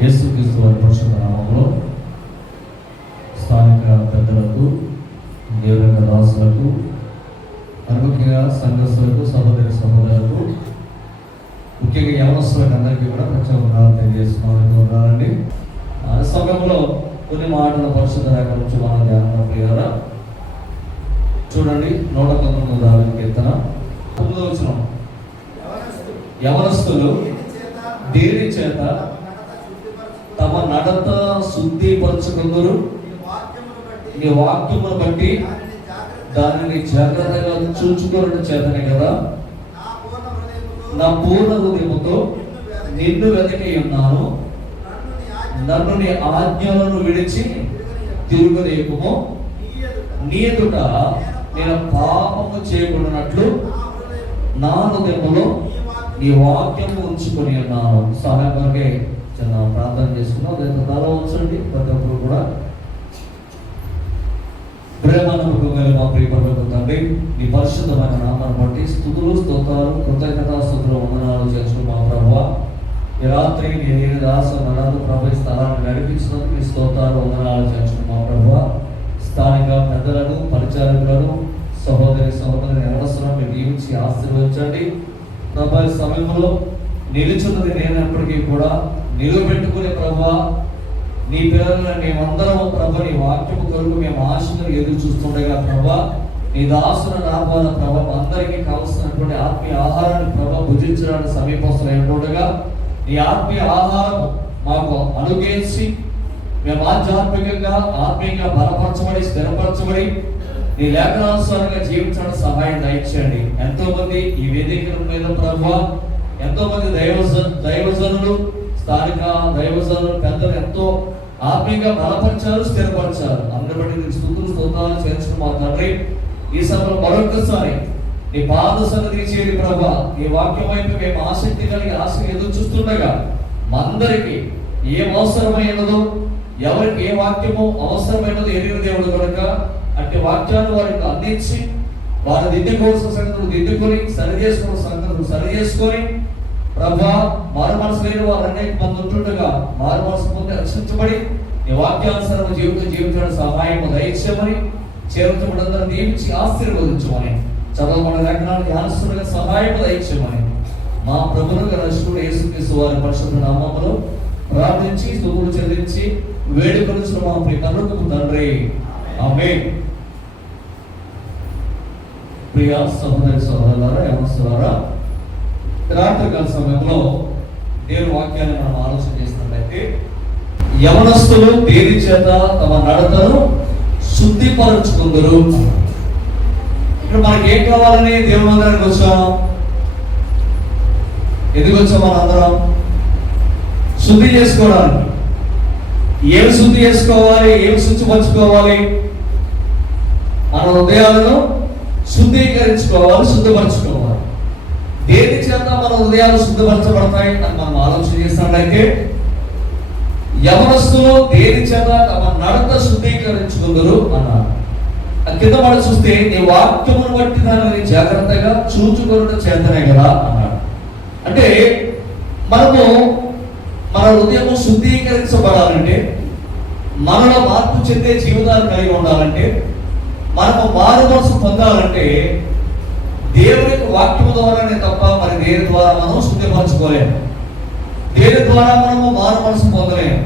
యేసుక్రీస్తు వారి పరిశుద్ధ నామములో స్థానిక పెద్దలకు, దేవుని దాసులకు, ముఖ్యంగా సంఘస్థులకు, సహోదరి సహోదరులకు, ముఖ్యంగా యవనస్తులకు అందరికీ కూడా ప్రత్యేక వందనాలు తెలియజేస్తున్నారండి. సమయంలో కొన్ని మాటల పరిశుద్ధ రేఖ నుంచి మన ధ్యానం ప్రియారా చూడండి. 119వ కీర్తన 9వ వచనం. యవనస్తులు దేని చేత తమ నడత శుద్ధిపరచుకుందరు? నీ వాక్యమును బట్టి దానిని జాగ్రత్తగా చూచుకోవడం చేతనే కదా నా పూర్ణ హృదయముతో నిన్ను వెతికి ఉన్నాను. నన్ను నీ ఆజ్ఞలను విడిచి తిరుగులేకుము. నీ ఎదుట నేను పాపము చేయకుండానట్లు నా హృదయములో నీ వాక్యము ఉంచుకొని ఉన్నాను. సహాయపడే చిన్న ప్రార్థన చేసుకున్నాం. దాని తల ఉంచండి ప్రతి ఒక్కరు కూడా. ప్రేమానుభవమైన మా ప్రియ పరలోక తండ్రి, నీ పరిశుద్ధమైన నామాన్ని బట్టి స్తుతులు, స్తోత్రాలు, కృతజ్ఞతా స్తుతులు, వందనాలు చేస్తున్నాం ప్రభువా. ఈ రాత్రి నీ దాస నన్ను ప్రభు స్థలాన్ని నడిపించినందుకు నీ స్తోత్రాలు, వందనాలు చేస్తున్నాం ప్రభువా. స్థానిక పెద్దలను, పరిచారకులను, సహోదరి యవనస్తులను మీరు దీవించి ఆశీర్వదించండి ప్రభు. సమయంలో నిలుచున్నది నేనప్పటికీ కూడా నిలబెట్టుకునే ప్రభువా, నీ పిల్లలను మేమందరం ప్రభు నీ వాక్యము కొరకు మేము ఆశలు ఎదురు చూస్తుండగా ప్రభా, నీ దాసుల నామాల ప్రభ అందరికీ కావలసినటువంటి ఆత్మీయ ఆహారాన్ని ప్రభ భుజించడానికి సమీపస్తులైనట్టుగా నీ ఆత్మీయ ఆహారం మాకు అనుగ్రహించి మేము ఆధ్యాత్మికంగా ఆత్మీయంగా బలపరచబడి స్థిరపరచబడి నీ లేఖనానుసారంగా జీవించడానికి సహాయం దయచేయండి. ఎంతో మంది ఈ వేదిక మీద ప్రభా, ఎంతో మంది దైవజనులు, స్థానిక దైవజనులు, పెద్దలు ఎంతో ఆత్మీయంగా బలపరిచారు, స్థిరపరిచారు. అందరి బట్టి నీకు స్తుతులు, స్తోత్రాలు చేర్చుకుని మా తండ్రి, ఈ సభలో మరొకసారి నీ పాద సన్నిధి చేరి ప్రభా, ఈ వాక్యం వైపు మేము ఆసక్తి కలిగి ఎదురు చూస్తుండగా అందరికీ ఏం అవసరమైనదో, ఎవరికి ఏ వాక్యము అవసరమైనదో ఎరిగిన దేవుడు కనుక అట్టి వాక్యాన్ని వారికి అందించి వారు దిద్దుకోవాల్సిన సంగతులు దిద్దుకొని సరిచేసుకోవాల్సిన సంగతులు సరిచేసుకొని ప్రభా, మారు మనసు లేని వారు అనేక మంది ఉంటుండగా మారు మనసు పొంది రక్షించబడి నీ వాక్యానుసారం జీవించడానికి సహాయం దయచేయమని, చేరుతులందరూ దీవించి ఆశీర్వదించమని, చదవబడిన లేఖనాన్ని ధ్యానిస్తుండగా సహాయం దయచేయమని మా ప్రభువును రక్షకుడు యేసుక్రీస్తు వారి పరిశుద్ధ నామములో ప్రార్థించి స్తుతులు చెల్లించి వేడుకొనుచున్న మా ప్రియ పరలోకపు తండ్రి, ఆమేన్. ప్రియ సహోదరి సహోదరులారా, యవనస్తులారా, రాత్రికాల సమయంలో దేవుని వాక్యాన్ని మనం ఆలోచన చేసినట్లయితే యవనస్తులు దేని చేత తమ నడతను శుద్ధిపరచుకుందరు. ఇక్కడ మనకి ఏం కావాలని దేవుని మందిరానికి వచ్చాం? ఎందుకు వచ్చాం? మన అందరం శుద్ధి చేసుకోవడానికి. ఏమి శుద్ధి చేసుకోవాలి? ఏమి శుద్ధిపరచుకోవాలి? మన హృదయాలను శుద్ధీకరించుకోవాలి, శుద్ధపరచుకోవాలి. దేని చేత మన హృదయాలు శుద్ధపరచబడతాయి అని మనం ఆలోచన చేసినట్లయితే యవనస్తులు దేని చేత తమ నడత శుద్ధీకరించుకుందరు అన్నారు. కింద మనం చూస్తే నీ వాక్యమును బట్టి దానిని జాగ్రత్తగా చూచుకోవడం చేతనే కదా అన్నాడు. అంటే మనము మన హృదయము శుద్ధీకరించబడాలంటే, మనలో మార్పు చెందే జీవితాన్ని కలిగి ఉండాలంటే, మనము మారు మనసు పొందాలంటే దేవుని వాక్యము ద్వారానే తప్ప మరి దేని ద్వారా మనం శుద్ధిపరచుకోలేము. దేని ద్వారా మనము మారు మనసు పొందలేము.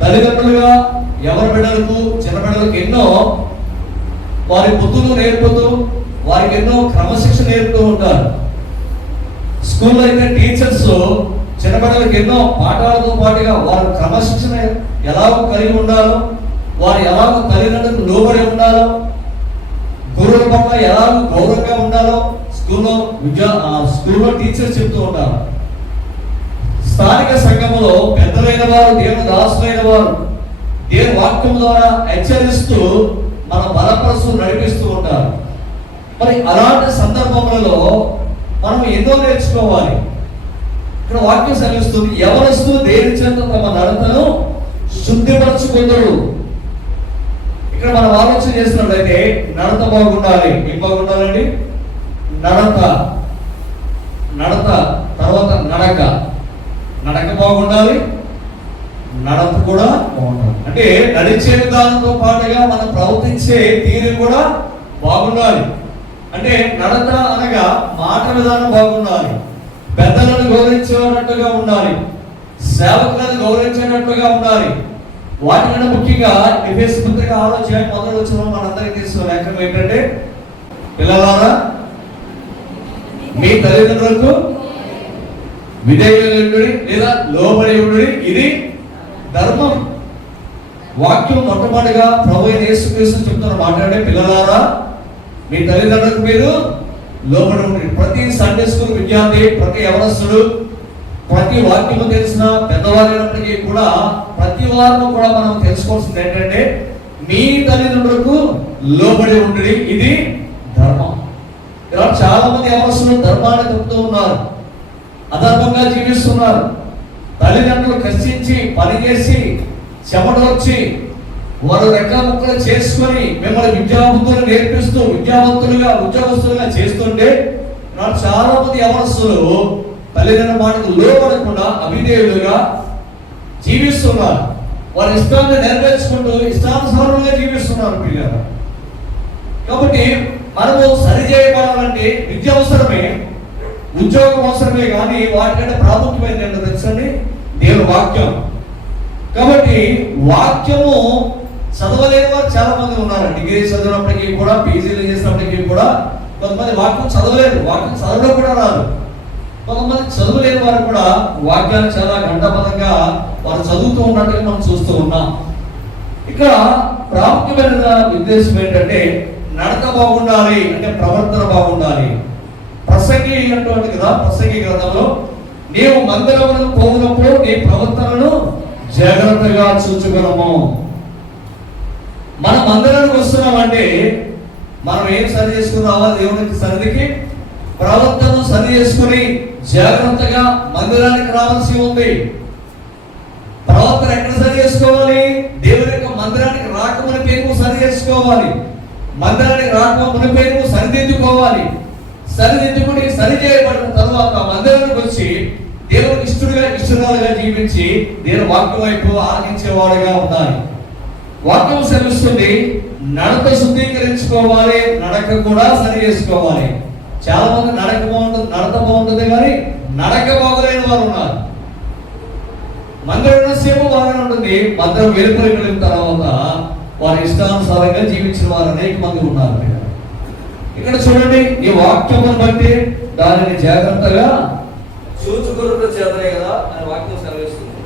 తల్లిదండ్రులుగా ఎవరి బిడ్డలకు, చిన్న బిడ్డలకు ఎన్నో వారి బుద్ధులు నేర్పుతూ వారికి ఎన్నో క్రమశిక్షణ నేర్పుతూ ఉంటారు. స్కూల్లో అయితే టీచర్స్ చిన్న బిడ్డలకు ఎన్నో పాఠాలతో పాటుగా వారి క్రమశిక్షణ ఎలాగో కలిగి ఉండాలో, వారు ఎలాగో తల్లిదండ్రులకు లోబడి ఉండాలో, గురువుల పట్ల ఎలాగో గౌరవంగా ఉండాలో స్కూల్లో టీచర్స్ చెప్తూ ఉంటారు. స్థానిక సంఘములో పెద్దలైన వారు, దేవుని దాసులైన వారు దేవుని వాక్యం ద్వారా హెచ్చరిస్తూ మన బలపరుస్తూ నడిపిస్తూ ఉంటారు. మరి అలాంటి సందర్భములలో మనం ఎన్నో నేర్చుకోవాలి. ఇక్కడ వాక్యం సెలవిస్తుంది, యవనస్తులు దేని చేత తమ నడతను శుద్ధిపరచుకుందరు. ఇక్కడ మనం ఆలోచన చేస్తున్నట్లయితే నడత బాగుండాలి. ఏం బాగుండాలండి? నడత తర్వాత నడక బాగుండాలి. నడత కూడా బాగుండాలి. అంటే నడిచే విధానంతో పాటుగా మనం ప్రవర్తించే తీరు కూడా బాగుండాలి. అంటే నడత అనగా మాట విధానం బాగుండాలి, పెద్దలను గౌరవించేటట్టుగా ఉండాలి, సేవకులను గౌరవించేటట్టుగా ఉండాలి. వాటికన్నా ముఖ్యంగా ఎఫెసీ పత్రిక 6వ అధ్యాయం మొదటి వచనం మనందరికీ తెలిసిన లేఖనం ఏంటంటే, పిల్లలారా మీ తల్లిదండ్రులకు విధేయులుండుడి లేదా లోబడి ఉండుడి, ఇది ధర్మం. వాక్యం మొట్టమొదటిగా ప్రభు అయిన యేసుక్రీస్తు చెప్తున్న మాట్లాడే, పిల్లలారా మీ తల్లిదండ్రులకు మీరు లోబడి ఉండుడి. ప్రతి సండే స్కూల్ విద్యార్థి, ప్రతి యవనస్తుడు, ప్రతి వాక్యము తెలిసిన పెద్దవారైనప్పటికీ కూడా ప్రతి వారం కూడా మనం తెలుసుకోవాల్సింది ఏంటంటే, మీ తల్లిదండ్రులకు లోబడి ఉండుడి, ఇది ధర్మం. ఇలా చాలా మంది యవనస్తులు ధర్మాన్ని తప్పుతూ ఉన్నారు, అధర్మంగా జీవిస్తున్నారు. తల్లిదండ్రులు కష్టించి పనిచేసి చెమట వచ్చి వారు రెక్కల ముక్కలు చేసుకొని మిమ్మల్ని విద్యాబుద్ధులు నేర్పిస్తూ విద్యావంతులుగా ఉద్యోగస్తులుగా చేస్తుంటే చాలా మంది యవనస్తులు తల్లిదండ్రుల మాటకు లోబడకుండా అవిధేయులుగా జీవిస్తున్నారు. వారి ఇష్టాన్ని నెరవేర్చుకుంటూ ఇష్టానుసారంగా జీవిస్తున్నారు పిల్లలు. కాబట్టి మనము సరిచేయబడాలంటే విద్య అవసరమే, ఉద్యోగం అవసరమే, కానీ వాటికంటే ప్రాముఖ్యమైనది ఏంటో తెలుసండి, దేవుని వాక్యం. కాబట్టి వాక్యము చదవలేని వారు చాలా మంది ఉన్నారు. డిగ్రీ చదివినప్పటికీ కూడా, పీజీలు చేసినప్పటికీ కూడా కొంతమంది వాక్యం చదవలేరు, వాక్యం చదవడం కూడా రాదు. కొంతమంది చదువులేని వారు కూడా వాక్యాన్ని చాలా గంటపదంగా వారు చదువుతూ ఉన్నట్టుగా మనం చూస్తూ ఉన్నాం. ఇక్కడ ప్రాముఖ్యమైన ఉద్దేశం ఏంటంటే, నడత బాగుండాలి అంటే ప్రవర్తన బాగుండాలి. ప్రసంగి అటువంటి కదా, ప్రసంగి గ్రంథంలో నీవు మందిరములకు పోవునప్పుడు నీ ప్రవర్తనను జాగ్రత్తగా చూచుగలము. మనం మందిరానికి వస్తున్నామంటే మనం ఏం సరి చేసుకున్నావా, దేవునికి సన్నిధికి ప్రవర్తన సరి చేసుకుని జాగ్రత్తగా మందిరానికి రావాల్సి ఉంది. ప్రవర్తన ఎక్కడ సరి చేసుకోవాలి? దేవుని యొక్క మందిరానికి రాకముని పేరు సరి చేసుకోవాలి, మందిరానికి రాకముని పేరు సరిదిద్దుకోవాలి. సరిదిద్దుకుని సరి చేయబడిన తర్వాత మందిరానికి వచ్చి దేవునికి ఇష్టరాలుగా జీవించి దేవుని వాక్యం వైపు ఆలకించేవాడుగా ఉండాలి. వాక్యం సెలవిస్తుంది, నడత శుద్ధీకరించుకోవాలి, నడక కూడా సరి చేసుకోవాలి. చాలా మంది నడక బాగుంటుంది, నడత బాగుంటుంది, కానీ నడక బాగలేని వారు ఉన్నారు. మందిరం సేపు బాగానే ఉంటుంది, మందిరం వెలుపలి వెళ్ళిన తర్వాత వారి ఇష్టానుసారంగా జీవించిన వారు అనేక మంది ఉన్నారు. ఇక్కడ చూడండి, ఈ వాక్యమును బట్టి దానిని జాగ్రత్తగా చూచుకొనుట చేతనే కదా అని వాక్యం సెలవిస్తుంది.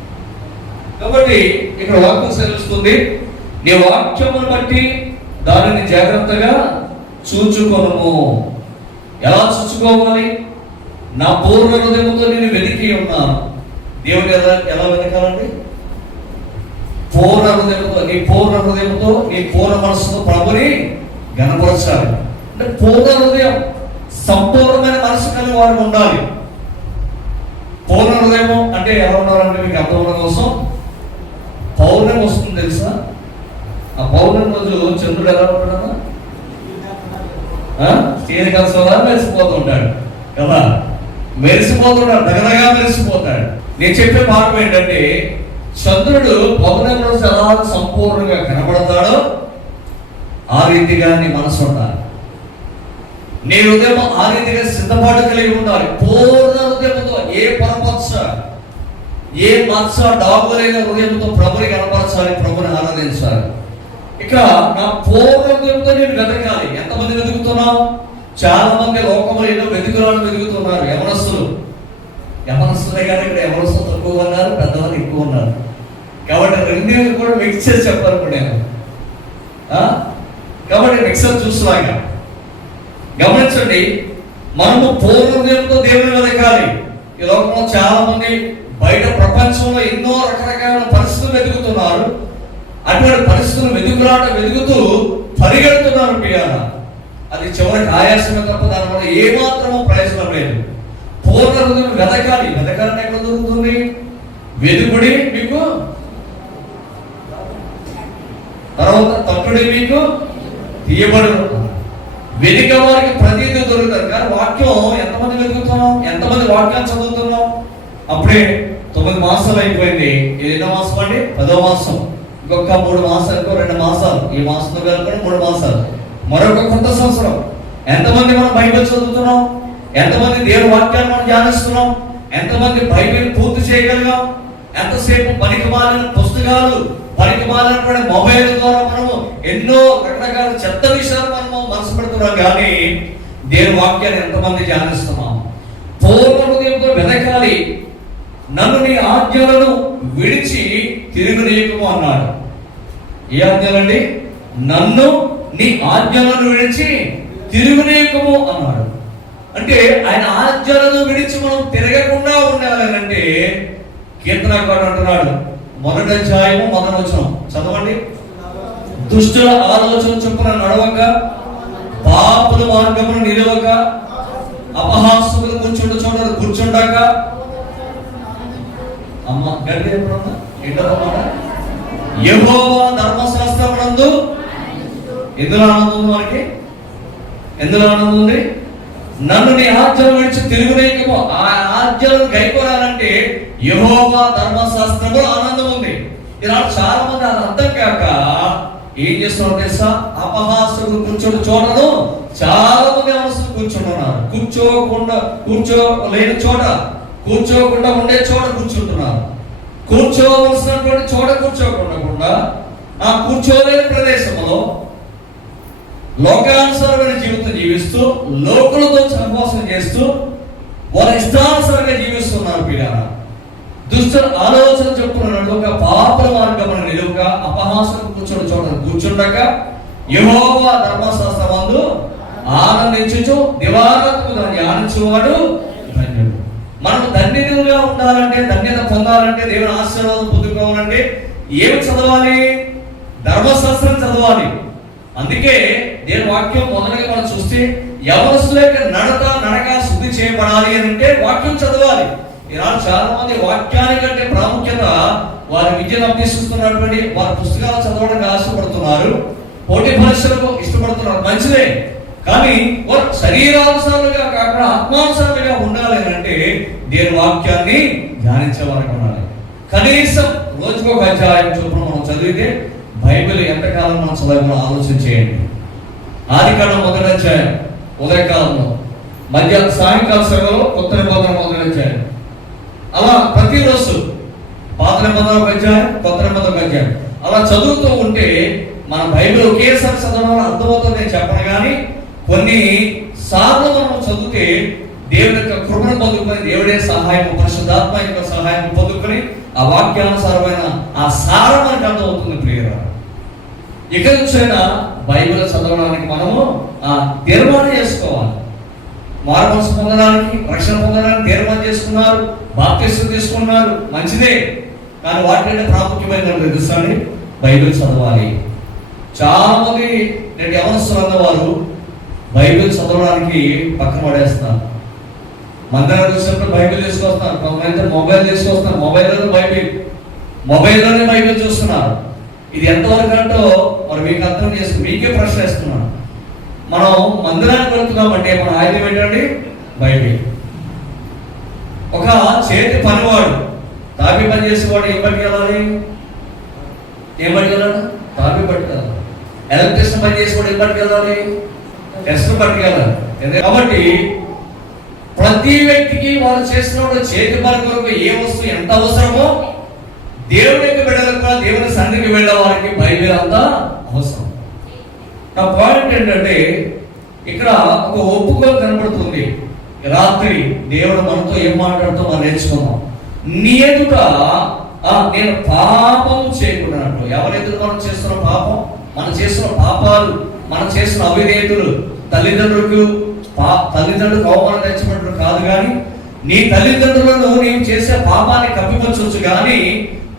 కాబట్టి ఇక్కడ వాక్యం సెలవిస్తుంది, నీ వాక్యమును బట్టి దానిని జాగ్రత్తగా చూచుకొనుము. ఎలా చూచుకోవాలి? నా పూర్ణ హృదయముతో నేను వెతికి ఉన్నాను. దేవుడు ఎలా వెతకాలండి? పూర్ణ హృదయముతో, నీ పూర్ణ హృదయముతో, నీ పూర్ణ మనసుతో ప్రభుని గణపరచాలి. అంటే పూర్ణ హృదయం, సంపూర్ణమైన మనసు కలిగి వారు ఉండాలి. పూర్ణ హృదయము అంటే ఎలా ఉండాలంటే మీకు అర్థం అవడం కోసం, పౌర్ణమి వస్తుంది తెలుసా? ఆ పౌర్ణమి రోజు చంద్రుడు ఎలా ఉంటాడు? స్టీల్ కలిసి మెరిసిపోతూ ఉంటాడు కదా, మెరిసిపోతుంటాడు, దగ్గరగా మెరిసిపోతాడు. నేను చెప్పే భాగం ఏంటంటే, చంద్రుడు పౌర్ణమి రోజు ఎలా సంపూర్ణంగా కనబడతాడో ఆ రీతిగా నీ మనసు ఉండాలి, నీ హృదయం ఆ రీతిగా సిద్ధపాటు కలిగి ఉండాలి. పూర్ణ హృదయంతో, ఏ పరపక్ష ఏ మత్స డాగులైన హృదయంతో ప్రభుని కనపరచాలి, ప్రభుని ఆరాధించాలి. ఇక నా పూర్ణ హృదయంతో నేను వెతకాలి. ఎంతమంది వెతుకుతున్నావు? చాలా మంది లోకంలో ఏదో వెతుకులను వెతుకుతున్నారు. యవనస్తులే కానీ ఇక్కడ యవనస్తులు తక్కువ ఉన్నారు, పెద్దవాళ్ళు ఎక్కువ ఉన్నారు. కాబట్టి రెండింటిని కూడా మిక్స్ చేసి చెప్పాలి నేను. కాబట్టి మిక్సర్ చూస్తున్నాగా గమనించండి, మనము పూర్ణ హృదయంతో దేవుని వెతకాలి. ఈ లోకంలో చాలా మంది బయట ప్రపంచంలో ఎన్నో రకరకాల పరిస్థితులు వెతుకుతున్నారు. అటువంటి పరిస్థితులు వెతుకుతూ పరిగెడుతున్నారు పిల్లల. అది చివరికి ఆయాసమే తప్ప దానివల్ల ఏమాత్రమూ ప్రయోజనం లేదు. పూర్ణ హృదయం వెతకాలి. వెతకాలని ఎక్కడ దొరుకుతుంది? వెతుకుడి మీకు, తర్వాత తట్టుడి మీకు తీయబడు. వెతిక వారికి ప్రతీది దొరుకుతారు. కానీ వాక్యం ఎంతమంది వెతుకుతున్నాం, ఎంతమంది వాక్యాన్ని చదువుతున్నాం? అప్పుడే 9 మాసాలు అయిపోయింది. ఇది ఎన్నో మాసం అండి? 10వ మాసం. ఇంకొక 3 మాసాలు, ఇంకో 2 మాసాలు, ఈ మాసంతో కలుపుకొని 3 మాసాలు, మరొక కొత్త సంవత్సరం. ఎంతమంది మనం బైబిల్ చదువుతున్నాం? ఎంతమంది దేవుని వాక్యాన్ని మనం ధ్యానిస్తున్నాం? ఎంతమంది బైబిల్ పూర్తి చేయగలిగాం? ఎంతసేపు పనికిమాలిన పుస్తకాలు, పనికిమాలినటువంటి మొబైల్ ద్వారా మనము ఎన్నో రకరకాల చెత్త విషయాలు మనము మనసు పెడుతున్నాం, కానీ దేవుని వాక్యాన్ని ఎంతమంది ధ్యానిస్తున్నాం? పూర్ణ హృదయంతో వెతకాలి. నన్ను నీ ఆజ్ఞలను విడిచి తిరుగునీయకము అన్నాడు. ఏ ఆజ్ఞలండి? నన్ను నీ ఆజ్ఞలను విడిచి తిరుగునీయకము అన్నాడు. అంటే ఆయన ఆజ్ఞలను విడిచి మనం తిరగకుండా ఉండాలంటే కీర్తనకారుడు అంటున్నాడు, 1వ అధ్యాయము 1వ వచనం చదవండి. దుష్టుల ఆలోచన చొప్పున నడవక, పాపుల మార్గమును నిలవక, అపహాస్యులు కూర్చుండక. అమ్మ గడ్డి ఎప్పుడన్నా ఏంటన్నమాట? యెహోవా ధర్మశాస్త్రమునందు ఎందులో ఆనందం ఉంది? మనకి ఎందులో ఆనందం ఉంది? నన్ను నీ ఆజ్ఞలు విడిచి తిరుగునేకము. ఆ ఆజ్ఞలను గైకొనాలంటే యెహోవా ధర్మశాస్త్రములో ఆనందం ఉంది. ఇలా చాలా మంది అది అర్థం కాక ఏం చేస్తున్నారు తెలుసా? అపహాస్యులు కూర్చొని చోటను చాలా మంది అవసరం కూర్చుంటున్నారు. కూర్చోలేని చోట, కూర్చోకుండా ఉండే చోట కూర్చుంటున్నారు. కూర్చోవలసినటువంటి చోట కూర్చోకుండా ఆ కూర్చోలేని ప్రదేశంలో లోకానుసారమైన జీవితం జీవిస్తూ, లోకులతో సహవాసం చేస్తూ వారి ఇష్టానుసారంగా జీవిస్తున్నారు. పిల్లలు దుష్టుల ఆలోచన చెప్పుకున్నట్టు ఒక పాపల మార్గమున నిలువక, అపహాసం కూర్చుండక, యెహోవా ధర్మశాస్త్రమందు ఆనందించుచు దివారాత్మకు దాన్ని ధ్యానించువాడు ధన్యుడు. మనం ధన్యులుగా ఉండాలంటే, ధన్యత పొందాలంటే, దేవుని ఆశీర్వాదం పొందుకోవాలంటే ఏమి చదవాలి? ధర్మశాస్త్రం చదవాలి. అందుకే దేవుని వాక్యం మొదలుగా మనం చూస్తే యవనస్తుల యొక్క నడక శుద్ధి చేయబడాలి అని అంటే వాక్యం చదవాలి. ఈనాడు చాలా మంది వాక్యానికంటే ప్రాముఖ్యత వారి విద్యను అభ్యసిస్తున్నటువంటి వారి పుస్తకాలు చదవడానికి ఆశపడుతున్నారు, పోటీ పరీక్షలకు ఇష్టపడుతున్నారు. మంచిదే, కానీ వారు శరీరానుసారులుగా కాకుండా ఆత్మానుసారులుగా ఉండాలి అంటే దేవుని వాక్యాన్ని ధ్యానించేవారికి ఉండాలి. కనీసం రోజుకొక అధ్యాయం చొప్పున మనం చదివితే బైబిల్ ఎంతకాలం మనం చదవాలో ఆలోచన చేయండి. ఆదికాండం 1వ అధ్యాయం ఉదయకాలంలో, సాయంకాల సమయంలో కొత్త నిబంధన 1వ అధ్యాయం, అలా ప్రతిరోజు పాత నిబంధన 1వ అధ్యాయం, కొత్త నిబంధన 1వ అధ్యాయం అలా చదువుతూ ఉంటే మన బైబిల్ ఒకేసారి చదవడం అర్థమవుతుంది నేను చెప్పను, కానీ కొన్ని సార్లు మనం చదివితే దేవుని యొక్క కృపను పొందుకొని, దేవుడే సహాయం, పరిశుద్ధాత్మ యొక్క సహాయం పొందుకొని ఆ వాక్యానుసారమైన ఆ సారం మనకు అర్థమవుతుంది. ప్రియరా, ఇక నుంచైనా బైబిల్ చదవడానికి మనము తీర్మానం చేసుకోవాలి. మారుమనసు పొందడానికి, రక్షణ పొందడానికి తీర్మానం చేసుకున్నారు, బాప్తిస్మం తీసుకున్నారు, మంచిదే. కానీ వాటికంటే ప్రాముఖ్యమైన తెలుసండి, బైబిల్ చదవాలి. చాలా మంది నేటి యవనస్తులు అన్నవారు బైబిల్ చదవడానికి పక్కన పడేస్తున్నారు. మందిరానికి వచ్చినప్పుడు బైబిల్ తీసుకొస్తున్నారు, కొంతమంది మొబైల్ తీసుకొస్తున్నారు, మొబైల్లోనే బైబిల్ చూస్తున్నారు. ఇది ఎంతవరకు అంటో మరి మీకు అర్థం చేసుకుని మీకే ప్రశ్న ఇస్తున్నాను. మనం మందిరానికి వెళ్తున్నామంటే మన ఆయుధం ఏంటండి? బైబిల్. ఒక చేతి పనివాడు, తాపి పని చేసేవాడు ఏం పట్టుకెళ్ళాలి? తాపి పట్టుకెళ్ళాలి. ఎలక్ట్రిషన్ పని చేసేవాడు ఏం పట్టుకెళ్ళాలి? టెస్ట్ పట్టుకెళ్ళాలి. కాబట్టి ప్రతి వ్యక్తికి వారు చేసినప్పుడు చేతి పని కొరకు ఏ వస్తువు ఎంత అవసరమో దేవుని యొక్క బిడ్డలకు, దేవుని సన్నిధికి వెళ్ళే వారికి బైబిల్ అంతా అవసరం. నా పాయింట్ ఏంటంటే, ఇక్కడ ఒక ఒప్పుకోలు కనబడుతుంది. రాత్రి దేవుడు మనతో ఏం మాట్లాడుతూ మనం నేర్చుకున్నాం. నీ ఎదుట నేను పాపం చేయకున్నట్టు. ఎవరి ఎదుట మనం చేస్తున్న పాపం, మనం చేస్తున్న పాపాలు, మనం చేస్తున్న అవిధేయతలు, తల్లిదండ్రులకు అవమానం తెచ్చినట్టు కాదు, కానీ నీ తల్లిదండ్రులను నీవు చేసే పాపాన్ని కప్పిపుచ్చవచ్చు. కానీ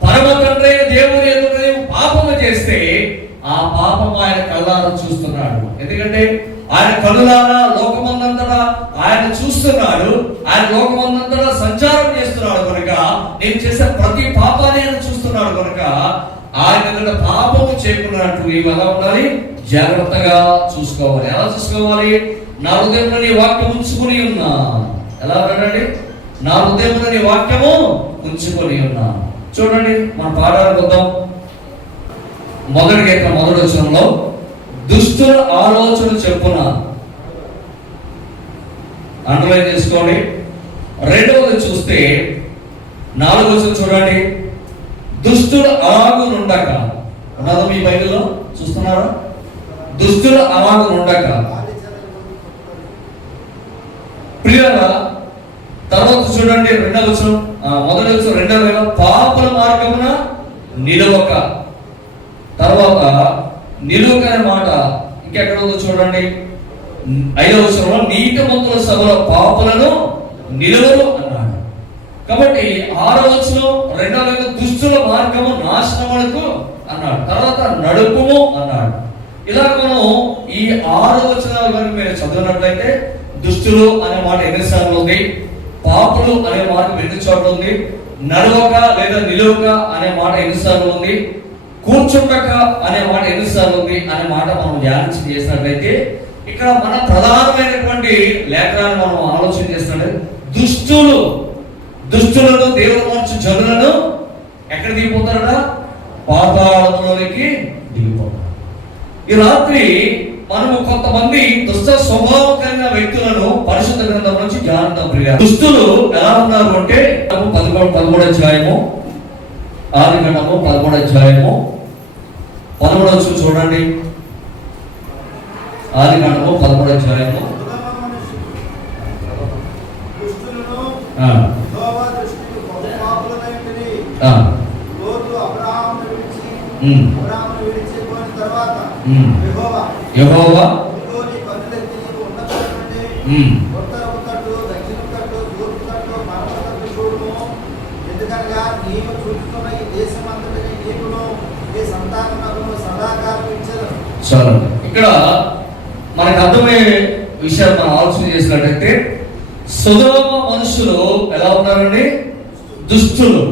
పరమ తండ్రి దేవుని ఎదుట నీవు పాపము చేస్తే ఆ పాపం ఆయన కళ్ళారా చూస్తున్నాడు. ఎందుకంటే ఆయన కళ్ళారా లోకమందంతటా ఆయన చూస్తున్నాడు, ఆయన లోకమందంతటా సంచారం చేస్తున్నాడు కనుక నేను చేసే ప్రతి పాపాన్ని ఆయన చూస్తున్నాడు కనుక ఆయన ఎదుట పాపము చేయకున్నట్టు నీవు ఎలా ఉండాలి? జాగ్రత్తగా చూసుకోవాలి. ఎలా చూసుకోవాలి? నా హృదయంలో నీ వాక్యం ఉంచుకుని ఉన్నా. ఎలా ఉండండి? నా హృదయంలో నీ వాక్యము ఉంచుకొని ఉన్నాను. చూడండి, మన పాఠాలకు వద్దాం. మొదటి గీతం మొదటి వచనంలో దుష్టుల ఆలోచన చెప్పున, అండర్లైన్ చేసుకోండి. రెండవది చూస్తే 4వ వచనం చూడండి, దుష్టులు అలాగునుండక. ఉన్నదా మీ బైబిల్లో? చూస్తున్నారా? దుష్టులు అలాగునుండక. ప్రియులారా, తర్వాత చూడండి 2వ వచనం, మొదటి వచనం 2వ పాపల మార్గమున నిలవక. తర్వాత నిలువక అనే మాట ఇంకెక్కడ ఉందో చూడండి. 5వ వచనంలో నీతిమంతుల సభలో పాపులను నిలువరు అన్నాడు. కాబట్టి 6వ వచనం 2వ దుష్టుల మార్గము నాశనమునకు అన్నాడు. తర్వాత నడుపుము అన్నాడు. ఇలా మనం ఈ 6 వచనాల వరకు మీరు చదివినట్లయితే దుష్టులు అనే మాట ఎన్నిసార్లు ఉంది, పాపులు అనే మాట ఎన్ని చోట్ల ఉంది, నడవక లేదా నిలువక అనే మాట ఎన్నిసార్లు ఉంది, కూర్చుండక అనే మాట ఎన్నిసార్లు ఉంది అనే మాట మనం ధ్యానం చేసినట్లయితే ఇక్కడ మన ప్రధానమైనటువంటి లేఖనాన్ని మనం ఆలోచన చేసినట్లయితే దుష్టులను దేవుడు మార్చు జనులను ఎక్కడ దిగిపోతారట? పాతాళంలోనికి దిగిపోతారు. ఈ రాత్రి మనము కొంతమంది దుష్ట స్వభావం కలిగిన వ్యక్తులను పరిశుద్ధ గ్రంథం నుంచి ధ్యానిద్దాం. ప్రియ దుష్టులు ఎలా ఉన్నారు అంటే 13వ అధ్యాయము, ఆదికాండము 13వ అధ్యాయము 13వ వచనం చూడండి. ఆదికాండము 13వ అధ్యాయము. యెహోవా చాలు. ఇక్కడ మనకు అర్థమయ్యే విషయాలు మనం ఆలోచన చేసినట్టయితే సొదొమ మనుషులు ఎలా ఉన్నారండి? దుష్టులు.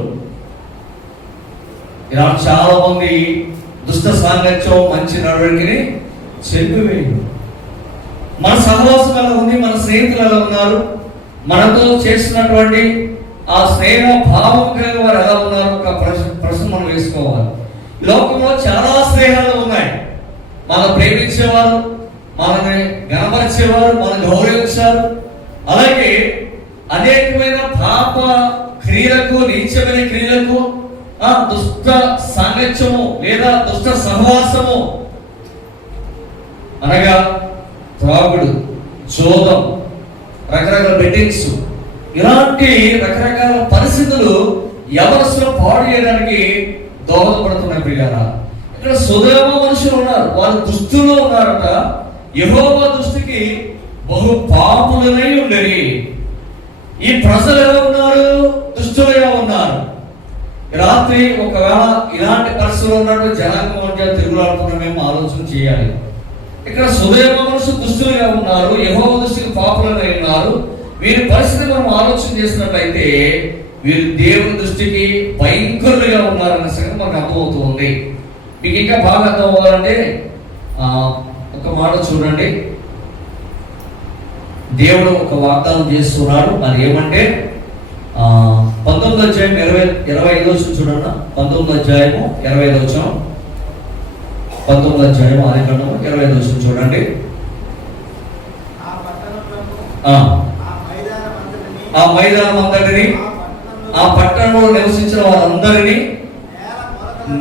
ఇలా చాలా మంది దుష్ట సాంగత్యం మంచి నడవడికని చెరిపివేయండి. మన సహవాసం ఎలా ఉంది, మన స్నేహితులు ఎలా ఉన్నారు, మనతో చేసినటువంటి ఆ స్నేహ భావం కలిగిన వారు ఎలా ఉన్నారు, ఒక ప్రశ్న మనం వేసుకోవాలి. లోకంలో చాలా స్నేహాలు ఉన్నాయి. మనం ప్రేమించేవారు, మనల్ని గణపరిచేవారు, మనం గౌరవించారు. అలాగే అనేకమైన పాప క్రియలకు, నీచమైన క్రియలకు, దుష్ట సాంగత్యము లేదా దుష్ట సహవాసము అనగా త్రాగుడు, జోదం, రకరకాల బెట్టింగ్స్, ఇలాంటి రకరకాల పరిస్థితులు యవనస్తులు పాడు చేయడానికి దోహదపడుతున్నాయి. ప్రియారా, ఇక్కడ సొదొమ మనుషులు ఉన్నారు, వాళ్ళు దుష్టులు ఉన్నారట. యెహోవా దృష్టికి బహు పాపులనై ఉండేది. ఈ ప్రజలు ఎలా ఉన్నారు? దుష్టులుగా ఉన్నారు. రాత్రి ఒకవేళ ఇలాంటి పరిస్థితులు ఉన్నట్టు జనాంగం మధ్య తిరుగులాడుతున్నామేమో ఆలోచన చేయాలి. ఇక్కడ సొదొమ మనుషులు దుష్టులుగా ఉన్నారు, యెహోవా దృష్టికి పాపులనై ఉన్నారు. వీరి పరిస్థితి మనం ఆలోచన చేసినట్లయితే వీరు దేవుని దృష్టికి భయంకరులుగా ఉన్నారన్న సంగతి మనకు అర్థమవుతుంది. మీకు ఇంకా బాగా అర్థం అవ్వాలంటే ఒక మాట చూడండి. దేవుడు ఒక వాగ్దానం చేస్తున్నాడు. అది ఏమంటే 19వ అధ్యాయం 25వ వచనం చూడండి. 19వ అధ్యాయము 25వ వచనం, 19వ అధ్యాయం ఆదికాండము 25వ వచనం చూడండి. ఆ మైదానం అంతటిని, ఆ పట్టణంలో నివసించిన వారందరినీ,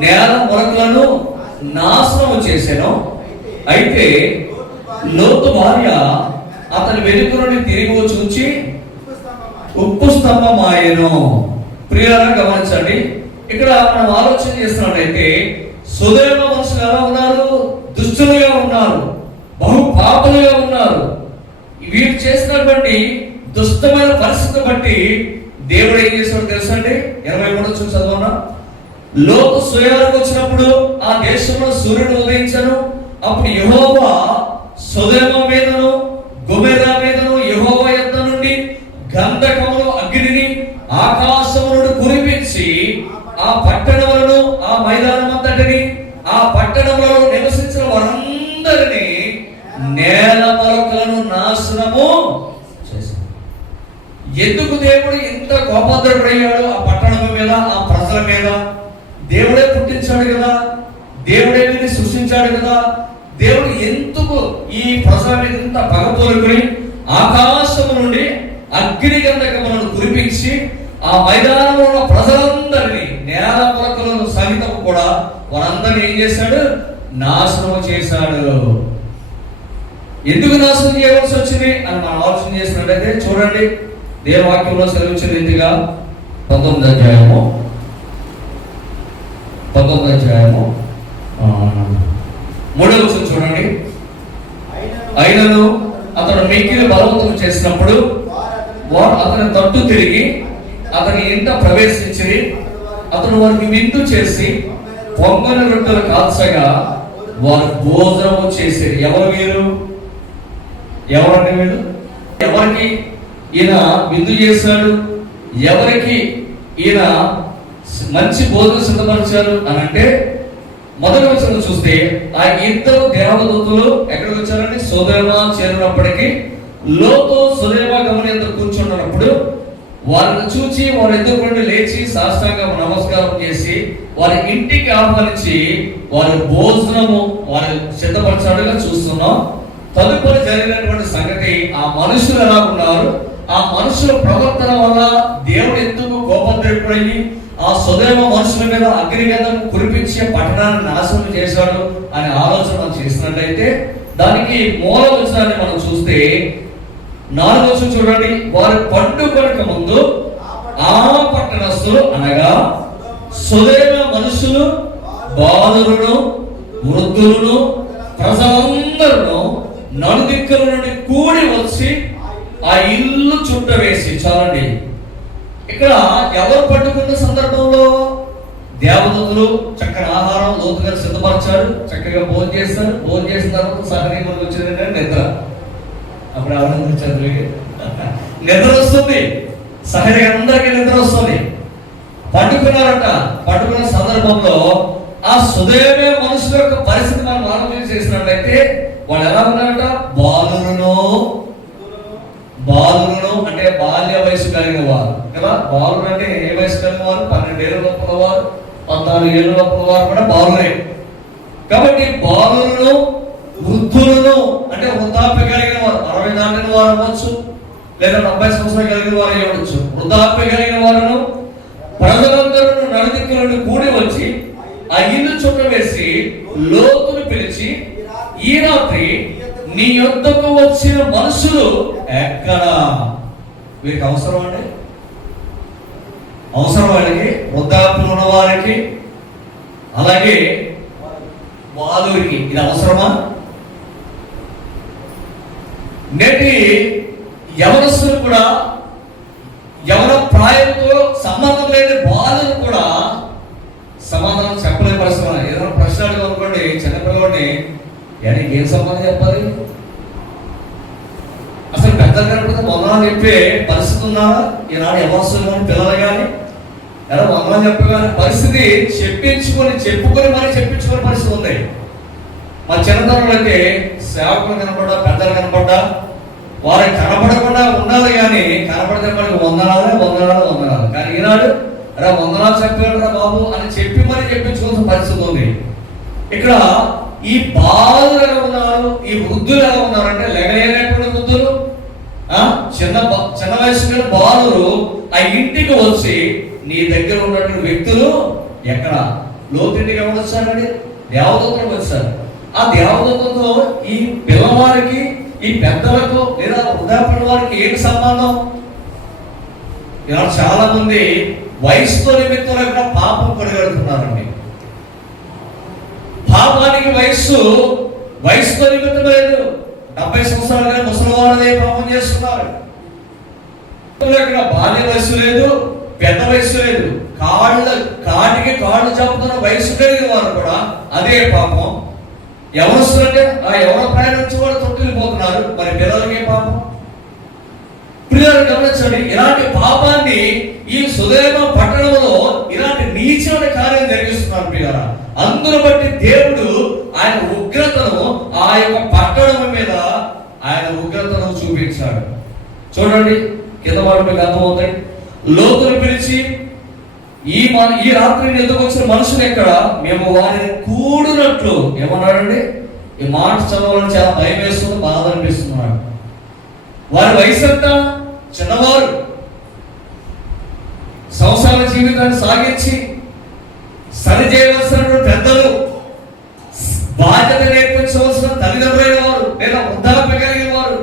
నేల మొరకులను నాశనం చేశాను. అయితే లోతు భార్య అతని వెనుక నుండి తిరిగి చూచి ఉప్పు స్తంభమాయెను. ప్రియులారా గమనించండి, ఇక్కడ మనం ఆలోచన చేస్తున్నట్లయితే సొదొమ మనుషులు ఎలా ఉన్నారు? దుష్టులుగా ఉన్నారు, బహు పాపులుగా ఉన్నారు. వీరు చేసినటువంటి దుష్టమైన పరిస్థితిని బట్టి దేవుడు ఏం చేశాడో తెలుసండి. 23వ వచనం చదవనా? లోతు సోయారుకు వచ్చినప్పుడు ఆ దేశంలో సూర్యుడు ఉదయించను. అప్పుడు యెహోవా సొదొమ మీదను గొమొర్రా మీదను యెహోవా యొద్ద నుండి గంధకమును అగ్నిని ఆకాశము నుండి కురిపించి ఆ పట్టణములను, ఆ మైదానం అంతటిని, ఆ పట్టణములలో నివసించిన వారందరినీ నేల మొరకలను నాశనము చేశాడు. ఎందుకు దేవుడు ఇంత కోపద్రుడయ్యాడు? ఆ పట్టణం మీద, ఆ ప్రజల మీద దేవుడే పుట్టించాడు కదా, దేవుడే వీరిని సృష్టించాడు కదా, దేవుడు ఎందుకు ఈ ప్రజల మీద ఇంత పగపోలుకుని ఆకాశము నుండి అగ్ని గంధకములను కురిపించి ఆ మైదానంలో ఉన్న ప్రజలందరినీ, నేల మొలకలను సహితం కూడా వారందరినీ ఏం చేశాడు? నాశనం చేశాడు. ఎందుకు నాశనం చేయవలసి వచ్చింది అని మనం ఆలోచన చేసినట్లయితే చూడండి, దేవవాక్యంలో సెలవించిన రీతిగా 19వ అధ్యాయము 3వ వచనం చూడండి. అయినను అతడు మిక్కిలి బలవంతం చేసినప్పుడు వారు అతని తట్టు తిరిగి అతని ఇంట ప్రవేశించి అతడు వారికి విందు చేసి పొంగని రొట్టెలు కాల్చగా వారు భోజనము చేసేది. ఎవరు వీరు? ఎవరంటే వీళ్ళు? ఎవరికి ఈయన విందు చేశాడు? ఎవరికి ఈయన మంచి భోజనం సిద్ధపరిచారు అని అంటే, మొదటి వచనం చూస్తే ఆ ఇద్దరు దేవదూతలు ఎక్కడికి వచ్చారంటే సొదొమ చేరినప్పటికీ లోతు సొదొమ గమని ఎదురు కూర్చున్నప్పుడు వారిని చూచి వారి ఎదురు నుండి లేచి సాష్టాంగ నమస్కారం చేసి వారి ఇంటికి ఆహ్వానించి వారి భోజనము వారి సిద్ధపరచాడుగా చూస్తున్నాం. తదుపరి జరిగినటువంటి సంగతి, ఆ మనుషులు ఎలా ఉన్నారు, ఆ మనుషుల ప్రవర్తన వల్ల దేవుడు ఎందుకు కోపద్రేకుడయ్యి ఆ సొదొమ మనుషుల మీద అగ్నిగంధం కురిపించి పట్టణాన్ని నాశనం చేశాడు అనే ఆలోచన మనం చేసినట్లయితే దానికి మూల వచనాన్ని మనం చూస్తే 4వ వచనం చూడండి. వారు పండుకొనక ముందు ఆ పట్టణస్థులు అనగా సొదొమ మనుషులు, బాలురును, వృద్ధులను, ప్రజలందరూ నలుదిక్కుల నుండి కూడి వచ్చి ఆ ఇల్లు చుట్ట వేసి. చాలండి, ఇక్కడ ఎవరు పట్టుకున్న సందర్భంలో దేవదూతలు చక్కని ఆహారం లోతుగా సిద్ధపరిచారు, చక్కగా భోజనం చేస్తారు. భోజనం చేసిన తర్వాత సహనీయులకు వచ్చిందంటే నిద్ర. అప్పుడు ఆనందించారు, నిద్ర వస్తుంది, సహజంగా అందరికీ నిద్ర వస్తుంది. పట్టుకున్నారట. పట్టుకున్న సందర్భంలో ఆ సొదొమ మనుషుల యొక్క పరిస్థితి మనం ఆలోచన చేసినట్లయితే వాళ్ళు ఎలా ఉన్నారట? బాలురును అంటే బాల్య వయసు కలిగిన వారు కదా. బాలురు అంటే ఏ వయసు కలిగిన వారు? 12 ఏళ్ళ లోపల వారు, 14 ఏళ్ళ లోపల వారు కూడా బాలురే. కాబట్టి బాలురును, వృద్ధులను అంటే వృద్ధాప్య కలిగిన వారు, 60 దాటిన వారు అవ్వచ్చు, లేదా 70 సంవత్సరాలు కలిగిన వారు అవ్వచ్చు. వృద్ధాప్య కలిగిన వారును, ప్రజలందరూ నలుదిక్కులను కూడి వచ్చి ఆ ఇల్లు చుట్ట వేసి లోతును పిలిచి, ఈ రాత్రి నీ యొద్దకు వచ్చిన మనుషులు ఎక్కడా? వీరికి అవసరం అండి, అవసరం వాళ్ళకి, వృద్ధాప్యులు ఉన్న వారికి, అలాగే బాలురికి ఇది అవసరమా? నేటి యవనస్తులు కూడా, యవన ప్రాయంతో సంబంధం లేని బాలులు కూడా సమాధానం చెప్పలేని పరిస్థితి. ఏదైనా ప్రశ్న అడుగుకోండి చిన్నపిల్లవాడిని, యానికి ఏం సమాధానం చెప్పాలి? అసలు పెద్దలు కనపడితే వందనాలు చెప్పే పరిస్థితి ఉన్నారా ఈనాడు? యవనస్తులు కానీ పిల్లలు కానీ ఎలా వందనాలు చెప్పగానే పరిస్థితి చెప్పుకొని మరి చెప్పించుకునే పరిస్థితి ఉంది. మా చిన్నతనంలో అయితే సేవకులు కనపడ్డా, పెద్దలు కనపడ్డా, వారికి కనపడకుండా ఉండాలి కానీ కనపడితే మనకి వందనాలు. కానీ ఈనాడు రా వందనాలు చెప్పాడు రా బాబు అని చెప్పి మరి చెప్పించుకోవాల్సిన పరిస్థితి ఉంది. ఇక్కడ ఈ బాలులు ఎలా ఉన్నారు, ఈ వృద్ధులు ఎలా ఉన్నారు అంటే లెగలేనటువంటి వృద్ధులు, చిన్న వయసు గల బాలురు ఆ ఇంటికి వచ్చి నీ దగ్గర ఉన్నటువంటి వ్యక్తులు ఎక్కడ? లోతింటికి ఎవరు వచ్చారండి? దేవదూతలు వచ్చారు. ఆ దేవదూతలతో ఈ పిల్లవారికి, ఈ పెద్దలకు లేదా వృద్ధాప్యుల వారికి ఏంటి సంబంధం? ఇలా చాలా మంది వయసుతో నిమిత్తం యొక్క పాపం కొనగలుగుతున్నారండి. పాపానికి వయసుతో నిమిత్తం లేదు. 70 సంవత్సరాలుగా ముసలివారదే పాపం చేస్తున్నారు. బాల్య వయసు లేదు, పెద్ద వయసు లేదు, కాటికి కాళ్ళు చాపుతున్న వయసు కలిగిన వారు కూడా అదే పాపం. యవనస్తులంటే ఆ యవన ప్రయాణించి వాళ్ళు తొట్టిల్లిపోతున్నారు. మరి పిల్లలకి పాపం. పిల్లలు గమనించండి, ఇలాంటి పాపాన్ని ఈ సొదొమ పట్టణంలో ఇలాంటి నీచమైన కార్యం జరిగిస్తున్నారు పిల్లరా. అందును బట్టి దేవుడు ఆయన ఉగ్రతను ఆ యొక్క పట్టణం మీద ఆయన ఉగ్రతను చూపించాడు. చూడండి కింద వాడు మీకు అర్థమవుతాయి. లోతును పిలిచి ఈ రాత్రి ఎందుకు వచ్చిన మనుషులు ఎక్కడ? మేము వారిని కూడినట్లు ఏమన్నాడండి? ఈ మాట చదవాలని చాలా భయం వేస్తుంది, బాధ అనిపిస్తున్నాడు. వారి వయసు ఎంత? చిన్నవారు. సంసార జీవితాన్ని సాగించి సరి చేయవలసిన పెద్దలు, బాధ్యత నేర్పించవలసిన తల్లిదండ్రులైన వారు, లేదా వృద్ధాప్య కలిగిన వారు,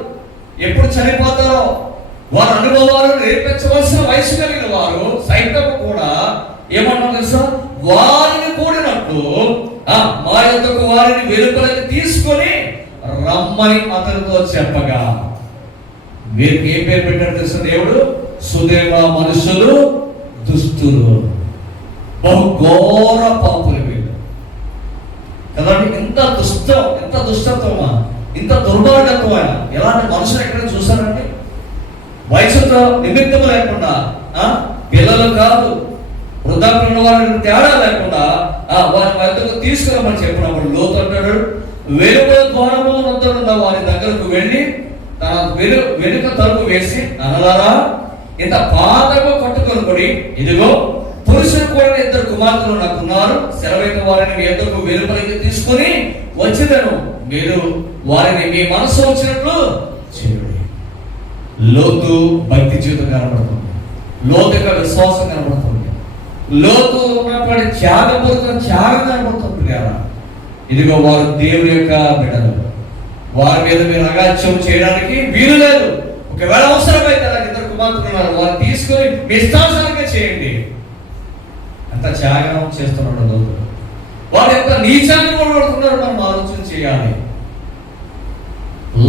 ఎప్పుడు చనిపోతారో వారి అనుభవాలు నేర్పించవలసిన వయసు కలిగిన వారు సైతం కూడా ఏమన్నా తెలుసా? వారిని కూడినట్లు మా యొద్దకు వారిని వెలుపలకి తీసుకొని రమ్మని అతనితో చెప్పగా, వీరికి ఏం పేరు పెట్టారు తెలుసా దేవుడు? సుదేవ మనుషులు, దుస్తులు, బహుఘోర పాపులు వీళ్ళు కదండి. ఇంత దుష్టత్వమా, ఇంత దుర్మార్గత్వమా? ఎలాంటి మనుషులు ఎక్కడ చూసారండి? వయసుతో నిమిత్తము లేకుండా, పిల్లలు కాదు, వృద్ధాప్యంలో వారిని తేడా లేకుండా వారి వద్దకు తీసుకురమ్మని చెప్పినప్పుడు లోతు అంటాడు, వెలుపల ద్వారము వద్ద వారి దగ్గరకు వెళ్ళి తన వెనుక తలుపు వేసి, అనలారా ఇంత పాతగా కట్టుకొని, ఇదిగో పురుషులు కూడా 2 కుమార్తెలు నాకున్నారు, సెలవైన వారిని మీ ఎద్దకు వెలుపలికి తీసుకొని వచ్చిదను, మీరు వారిని మీ మనసు వచ్చినట్లు చేయండి. లోతు భక్తి జీవితం కనబడుతుంది, లోతు యొక్క విశ్వాసం కనబడుతుంది, లోతు ఉన్నటువంటి త్యాగం కనబడుతుంది కదా. ఇదిగో వారు దేవుని యొక్క బిడ్డలు, వారి మీద మీరు అగాధ్యం చేయడానికి వీలు లేదు. ఒకవేళ అవసరమైతే నాకు 2 కుమార్తెలు ఉన్నారు, వారు తీసుకొని మీ ఇష్టానుసారంగా చేయండి. అంత త్యాగం చేస్తున్నాడు లోతు. వారు ఎంత నీచాన్ని పడుతున్నారు మనం ఆలోచన చేయాలి.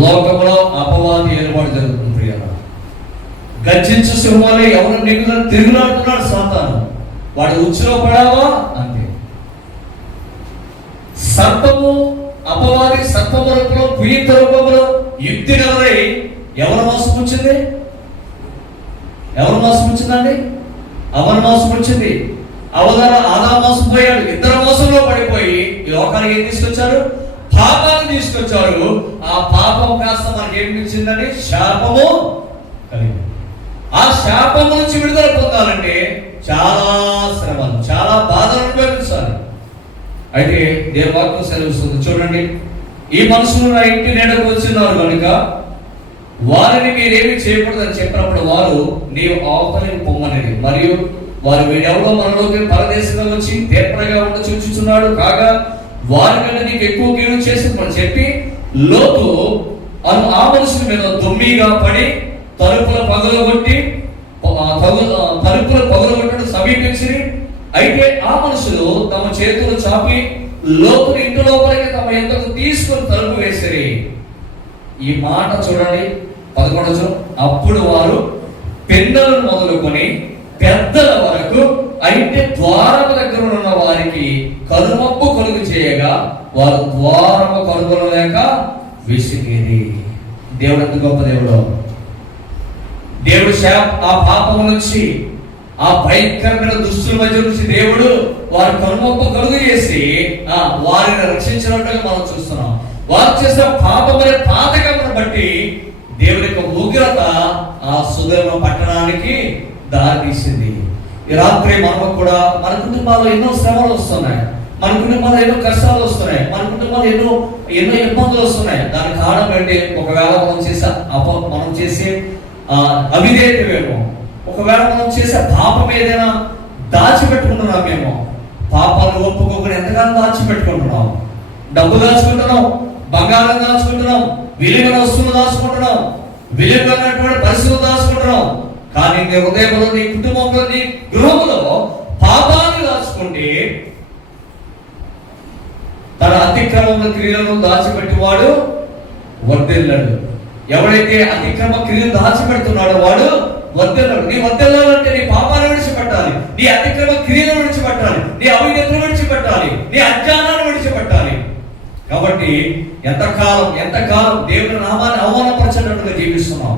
లోకంలో అపవాది ఏర్పాటు జరుగుతుంది ప్రియారా. గర్జించు సింహాలే ఎవరు నీకు తిరుగులాడుతున్నాడు సాతాను. వాడి ఉచ్చులో పడావా అంతే. సర్పము, అపవాది సర్పము రూపంలో, పీత రూపంలో యుక్తి నెలరై ఎవరు మోసపుచ్చింది? మోసపుచ్చిందండి? అవను మోసపుచ్చింది. అవధాన ఆదా మోసపోయాడు. 2 మోసంలో పడిపోయి ఈ లోకానికి ఏం తీసుకొచ్చారు? పాపాన్ని తీసుకొచ్చారు. ఆ పాపం కాస్త మనకి ఏం ఇచ్చిందండి? శాపము కలిగి. ఆ శాపం నుంచి విడుదల పొందాలంటే చాలా శ్రమలు, చాలా బాధలు అనుభవించాలి. అయితే దేవాక్యం సెలవుస్తుంది చూడండి, ఈ మనుషులు నా ఇంటి నీడకు వచ్చినారు కనుక వారిని మీరేమి చేయకూడదని చెప్పినప్పుడు వారు నీవు అవతలికి పొమ్మనేది, మరియు వారు వీడెవడో మనలోకి పరదేశంగా వచ్చి తీర్పరగా ఉండి చూచుచున్నాడు కాగా వారి కంటే నీకు ఎక్కువ కీడు చేసిందని చెప్పి లోతు ఆ మనుషుల మీద దుమ్మిగా పడి తలుపుల పగలగొట్టడం సమీపించి, అయితే ఆ మనుషులు తమ చేతులు చాపి లోతుని ఇంటి లోపలికి తమ ఎంతకు తీసుకొని తలుపు వేసిరి. ఈ మాట చూడండి 11. అప్పుడు వారు పెద్దలను మొదలుకొని పెద్దల వరకు, అయితే ద్వారము దగ్గర ఉన్న వారికి కనుమప్పు కలుగు చేయగా వారు ద్వారము కనుగొనలేక విసిగిరి. దేవుడు ఎంత గొప్ప దేవుడు! దేవుడు ఆ పాపం నుంచి, ఆ భయంకరమైన దుస్తుల మధ్య నుంచి దేవుడు వారి కనుమప్పు కలుగు చేసి వారిని రక్షించినట్టుగా మనం చూస్తున్నాం. వారు చేసిన పాపం అనే పాతకమును బట్టి దేవుని యొక్క ఉగ్రత ఆ సుధర్మ పట్టణానికి దారి తీసింది. ఈ రాత్రి మనకు కూడా మన కుటుంబాల్లో ఎన్నో శ్రమలు వస్తున్నాయి, మన కుటుంబాల్లో ఎన్నో కష్టాలు వస్తున్నాయి, మన కుటుంబాల్లో ఎన్నో ఇబ్బందులు వస్తున్నాయి. దానికి కారణం ఏంటి? ఒకవేళ మనం చేసే అవిధేయతమేమో, ఒకవేళ మనం చేసే పాపం ఏదైనా దాచిపెట్టుకుంటున్నామేమో. పాపాలు ఒప్పుకోకుండా ఎంతగానో దాచిపెట్టుకుంటున్నాం. డబ్బు దాచుకుంటున్నాం, బంగారం దాచుకుంటున్నాం, విలువైన వస్తువులు దాచుకుంటున్నాం, విలువైనటువంటి పరిస్థితులు దాచుకుంటున్నాం. కానీ నీ హృదయంలో, నీ కుటుంబంలో, నీ గృహంలో పాపాన్ని దాచుకుంటే తన అతిక్రమమైన క్రియలను దాచిపెట్టి వాడు వర్ధిల్లడు. ఎవడైతే అతిక్రమ క్రియలు దాచిపెడుతున్నాడో వాడు వర్ధిల్లడు. నీ వర్ధిల్లాలంటే నీ పాపాలను విడిచిపెట్టాలి, నీ అతిక్రమ క్రియలను విడిచిపెట్టాలి, నీ అవినీతిని విడిచిపెట్టాలి, నీ అజ్ఞానాన్ని విడిచిపెట్టాలి. కాబట్టి ఎంతకాలం దేవుని నామాన్ని అవమానపరచేటట్టుగా జీవిస్తున్నాం.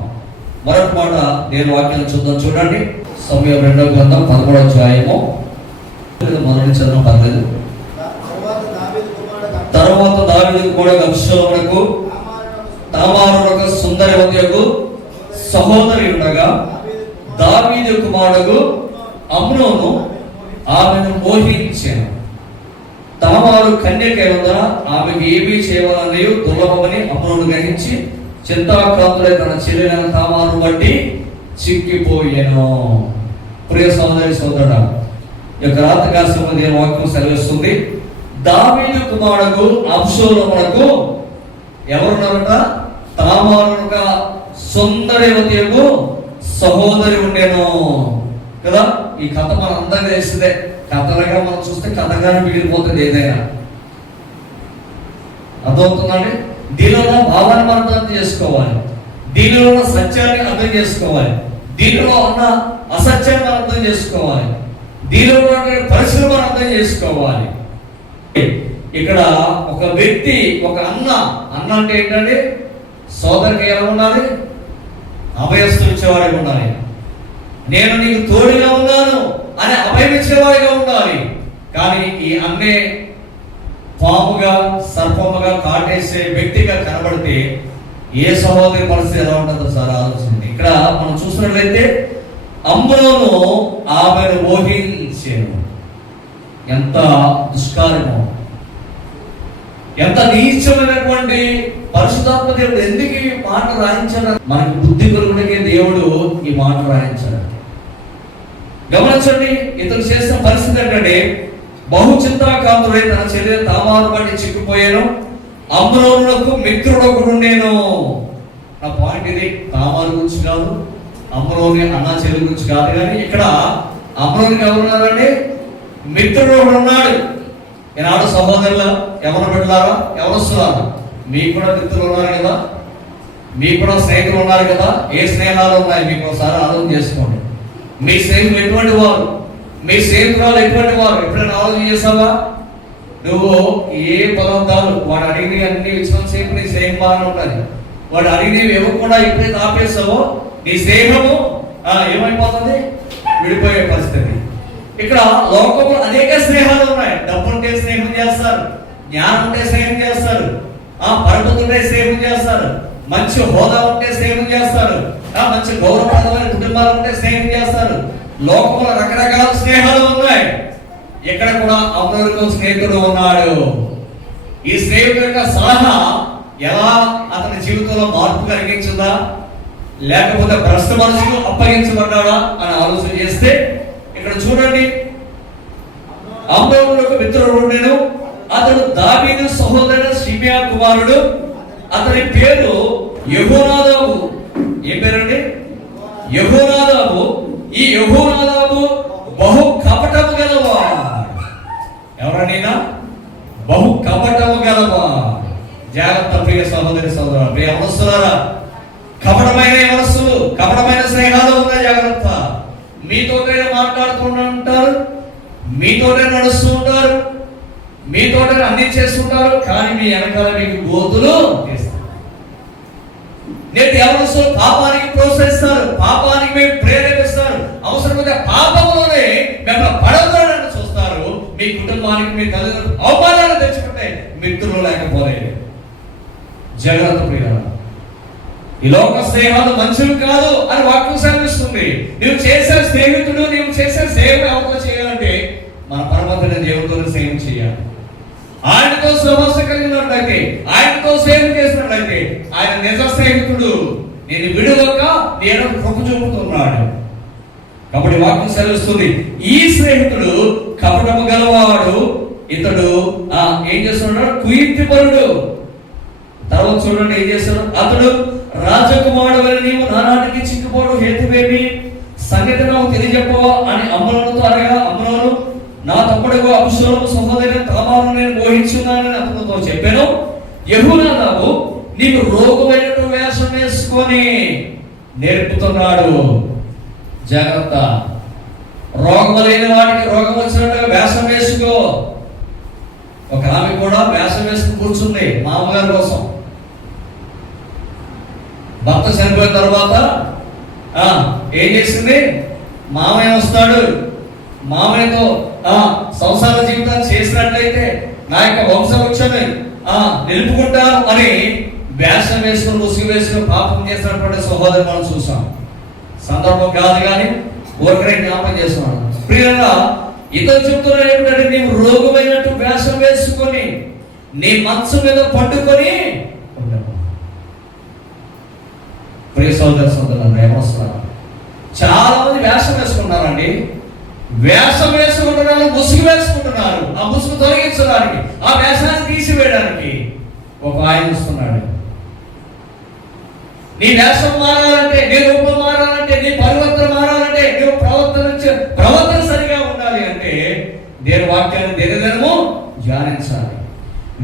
మరొక మాట నేను వాక్యాలు చూడండి. సమయం 2వ గ్రంథం 11వ అధ్యాయము మొదటి చదవడం పర్లేదు. తర్వాత దావీదు కూడా అబ్షాలోమునకు తామారునకు సుందరవతియకు సహోదరి ఉండగా దావీదు కుమారుడు అమ్నోను ఆమెను మోహించాను. తామారు కన్యకైనందున ఆమెకు ఏమీ చేయవాలని దుర్లభమని అమ్నోను గ్రహించి చింతాక్రాంతుడై తన చెల్లెలైన తామారును బట్టి చిక్కిపోయాను. ప్రియ సోదరి సోదరుడా, ఈ యొక్క రాత్రికాల దేవుని వాక్యం సెలవిస్తుంది, దావీదు కుమారుడు అబ్షాలోమునకు ఎవరున్నారట? తామారునొక సుందరవతియగు సహోదరి ఉండేను కదా. ఈ కథ మన అందరికీ తెలిసిందే. కథలుగా మనం చూస్తే కథగానే మిగిలిపోతుంది ఏదైనా. అర్థమవుతుందండి? దీనిలో ఉన్న భావాన్ని మనం అర్థం చేసుకోవాలి, దీనిలో ఉన్న సత్యాన్ని అర్థం చేసుకోవాలి, దీనిలో ఉన్న అసత్యాన్ని మనం అర్థం చేసుకోవాలి, దీనిలో ఉన్న పరిస్థితులు మనం అర్థం చేసుకోవాలి. ఇక్కడ ఒక వ్యక్తి, ఒక అన్న అంటే ఏంటంటే సోదరికి ఎలా ఉండాలి? అభయస్థులు ఇచ్చేవాడిగా ఉండాలి. నేను నీకు తోడుగా ఉన్నాను అని అభయం ఇచ్చేవాడిగా ఉండాలి. కానీ ఈ అన్నే పాముగా సర్పముగా కాటేసే వ్యక్తిగా కనబడితే ఏ సహోదరి పరిస్థితి ఎలా ఉంటుందో సార్ ఆలోచించండి. ఇక్కడ మనం చూసినట్లయితే అమ్నోను ఆమెను మోహించాను. ఎంత దుష్కార్యమో, ఎంత నీచమైనటువంటి పరిశుద్ధాత్మ దేవుడు ఎందుకు ఈ మాట రాయించాడు? మనకి బుద్ధి కలుగునకే దేవుడు ఈ మాట రాయించాడు. గమనించండి, ఇతను చేసిన పరిస్థితి ఏంటంటే బహుచింతాకాంతుడై తన చెల్లెలు తామారు బట్టి చిక్కిపోయాను, అమ్నోనునకు మిత్రుడొకడు ఉండేను. నా పాయింట్ ఇది తామారు గురించి కాదు, అమ్నోని అన్న చెల్లెల గురించి కాదు. కానీ ఇక్కడ అమ్నోనికి ఎవరున్నారంటే మిత్రుడు ఒకడు ఉన్నాడు. ఈనాడు సహోదరుల ఎవరు పెట్టారా? ఎవరొస్తున్నారా? మీకు కూడా మిత్రులు ఉన్నారు కదా, మీకు కూడా స్నేహితులు ఉన్నారు కదా. ఏ స్నేహాలు ఉన్నాయి మీకు ఒకసారి ఆలోచన చేసుకోండి. మీ స్నేహితులు ఎటువంటి వారు, మీ స్నేహితురాలు ఎటువంటి వారు ఎప్పుడైనా ఆలోచన చేసావా? నువ్వు ఏ పదార్థాలు వాడు అడిగినవి అన్ని ఇచ్చినంతసేపు నీ స్నేహం బాగానే ఉంటుంది. వాడు అడిగినవి ఇవ్వకుండా ఎప్పుడైతే ఆపేస్తావో నీ స్నేహము ఏమైపోతుంది? విడిపోయే పరిస్థితి. ఇక్కడ లోకంలో అనేక స్నేహాలు ఉన్నాయి. డబ్బు ఉంటే స్నేహం చేస్తారు, జ్ఞానం ఉంటే స్నేహం చేస్తారు, పరపతి ఉంటే స్నేహం చేస్తారు, మంచి హోదా ఉంటే స్నేహం చేస్తారు, మంచి గౌరవప్రదమైన కుటుంబాలు ఉంటే స్నేహం చేస్తారు. లోకంలో రకరకాల స్నేహాలు ఉన్నాయి. ఇక్కడ కూడా అమ్నోనుకు స్నేహితుడు ఉన్నాడు. ఈ స్నేహితుడు యొక్క సలహా ఎలా అతని జీవితంలో మార్పు కలిగించిందా, లేకపోతే భ్రష్ట మనసుకు అప్పగించబడ్డాడా అని ఆలోచన చేస్తే ఇక్కడ చూడండి, అమ్నోనుకు మిత్రుడు ఉండెను, అతడు దావీదు సహోదరుడు షిమియా కుమారుడు, అతని పేరు యెహోనాదాబు. ఏం పేరండి? యెహోనాదాబు. ఈ యెహోనాదాబు బహు కపటము గలవాడు. ఎవరనైనా బహు కపటము గలవాడు. జాగ్రత్త ప్రియ సహోదరి సహోదరులారా, ప్రియ మనస్సులారా, కపటమైన మనస్సులు, కపటమైన స్నేహాలు ఉన్నాయి. జాగ్రత్త. మీతోటే మాట్లాడుతుంటారు, మీతోటే నడుస్తూ ఉంటారు, మీతోటే అన్ని చేస్తుంటారు, కానీ మీ వెనకాల మీకు గోతులు చేస్తారు. నేటి ఎవరు పాపానికి ప్రోత్సహిస్తారు, పాపానికి మేము ప్రేరేపిస్తారు, అవసరమైతే పాపంలోనే మేము పడతాడని చూస్తారు. మీ కుటుంబానికి మీ తల్లిదండ్రులు అవమానాలు తెచ్చుకుంటే మిత్రులు లేకపోలేదు. జాగ్రత్త ప్రియులారా, ఈ లోక స్నేహాలు మంచివి కాదు అని వాక్యం సెలవిస్తుంది. నువ్వు చేసే స్నేహితుడు, నువ్వు చేసే సేవ ఎవరితో చేయాలంటే మన పరమతుడైన దేవుడితో సేవ చేయాలి. ఆయనతో సమస్య కలిగినట్లయితే, ఆయనతో సేవ చేసినట్లయితే ఆయన నిజ స్నేహితుడు. నేను విడువక నేను కృప చూపుతున్నాడు. కాబట్టి వాక్యం సెలవిస్తుంది, ఈ స్నేహితుడు కపటము గలవాడు. ఇతడు ఏం చేస్తున్నాడు? కుయుక్తిపరుడు. తర్వాత చూడండి ఏం చేస్తాడు? అతడు రాజకుమారుడు వలె నీవు నానాటికి చిక్కుపోవడం హేతువేమి? సంగతి నాకు తెలియజెప్పవా అని అమ్నోనుతో అనగా, అమ్నోను నా తమ్ముడు అబ్షాలోము సహోదరి తామారును నేను మోహించున్నానని అతనితో చెప్పాను. యెహోనాదాబు నీకు రోగమైన వేషం వేసుకొని నేర్పుతున్నాడు. జాగ్రత్త. రోగం లేని వాటికి రోగం వచ్చినట్టుగా వేషం వేసుకో. ఒక ఆమె కూడా వేషం వేసుకుని కూర్చుంది మామగారి కోసం. భర్త చనిపోయిన తర్వాత ఏం చేసింది? మామయ్య వస్తాడు, మామయ్యతో సంసార జీవితాన్ని చేసినట్లయితే నా యొక్క వంశవృక్షాన్ని నిలుపుకుంటాను అని వేషం వేసుకుని ముసుగు వేసుకుని పాపం చేసినటువంటి సహోదరు మనం చూసాం. సందర్భం కాదు కానీ ఊరికనే జ్ఞాపకం చేస్తున్నాడు. ప్రియులారా, ఇతను చెప్తున్నాడు ఏమిటంటే, నీవు రోగమైనట్టు వేషం వేసుకొని నీ మంచం మీద పండుకొని ఉండవు. ప్రియ సోదర సోదరులు, ఏమొస్తున్నారు? చాలా మంది వేషం వేసుకుంటున్నారండి. వేషం వేసుకుంటున్నారు, ముసుగు వేసుకుంటున్నారు. ఆ ముసుగు తొలగించడానికి, ఆ వేషాన్ని తీసివేయడానికి ఒక ఆయన వస్తున్నాడు. నీ వేషం మారాలంటే, నీ రూపం మారాలంటే, నీ పరివర్తన మారాలంటే, నువ్వు ప్రవర్తన సరిగా ఉండాలి అంటే దేవుని వాక్యాన్ని దినదినము ధ్యానించాలి.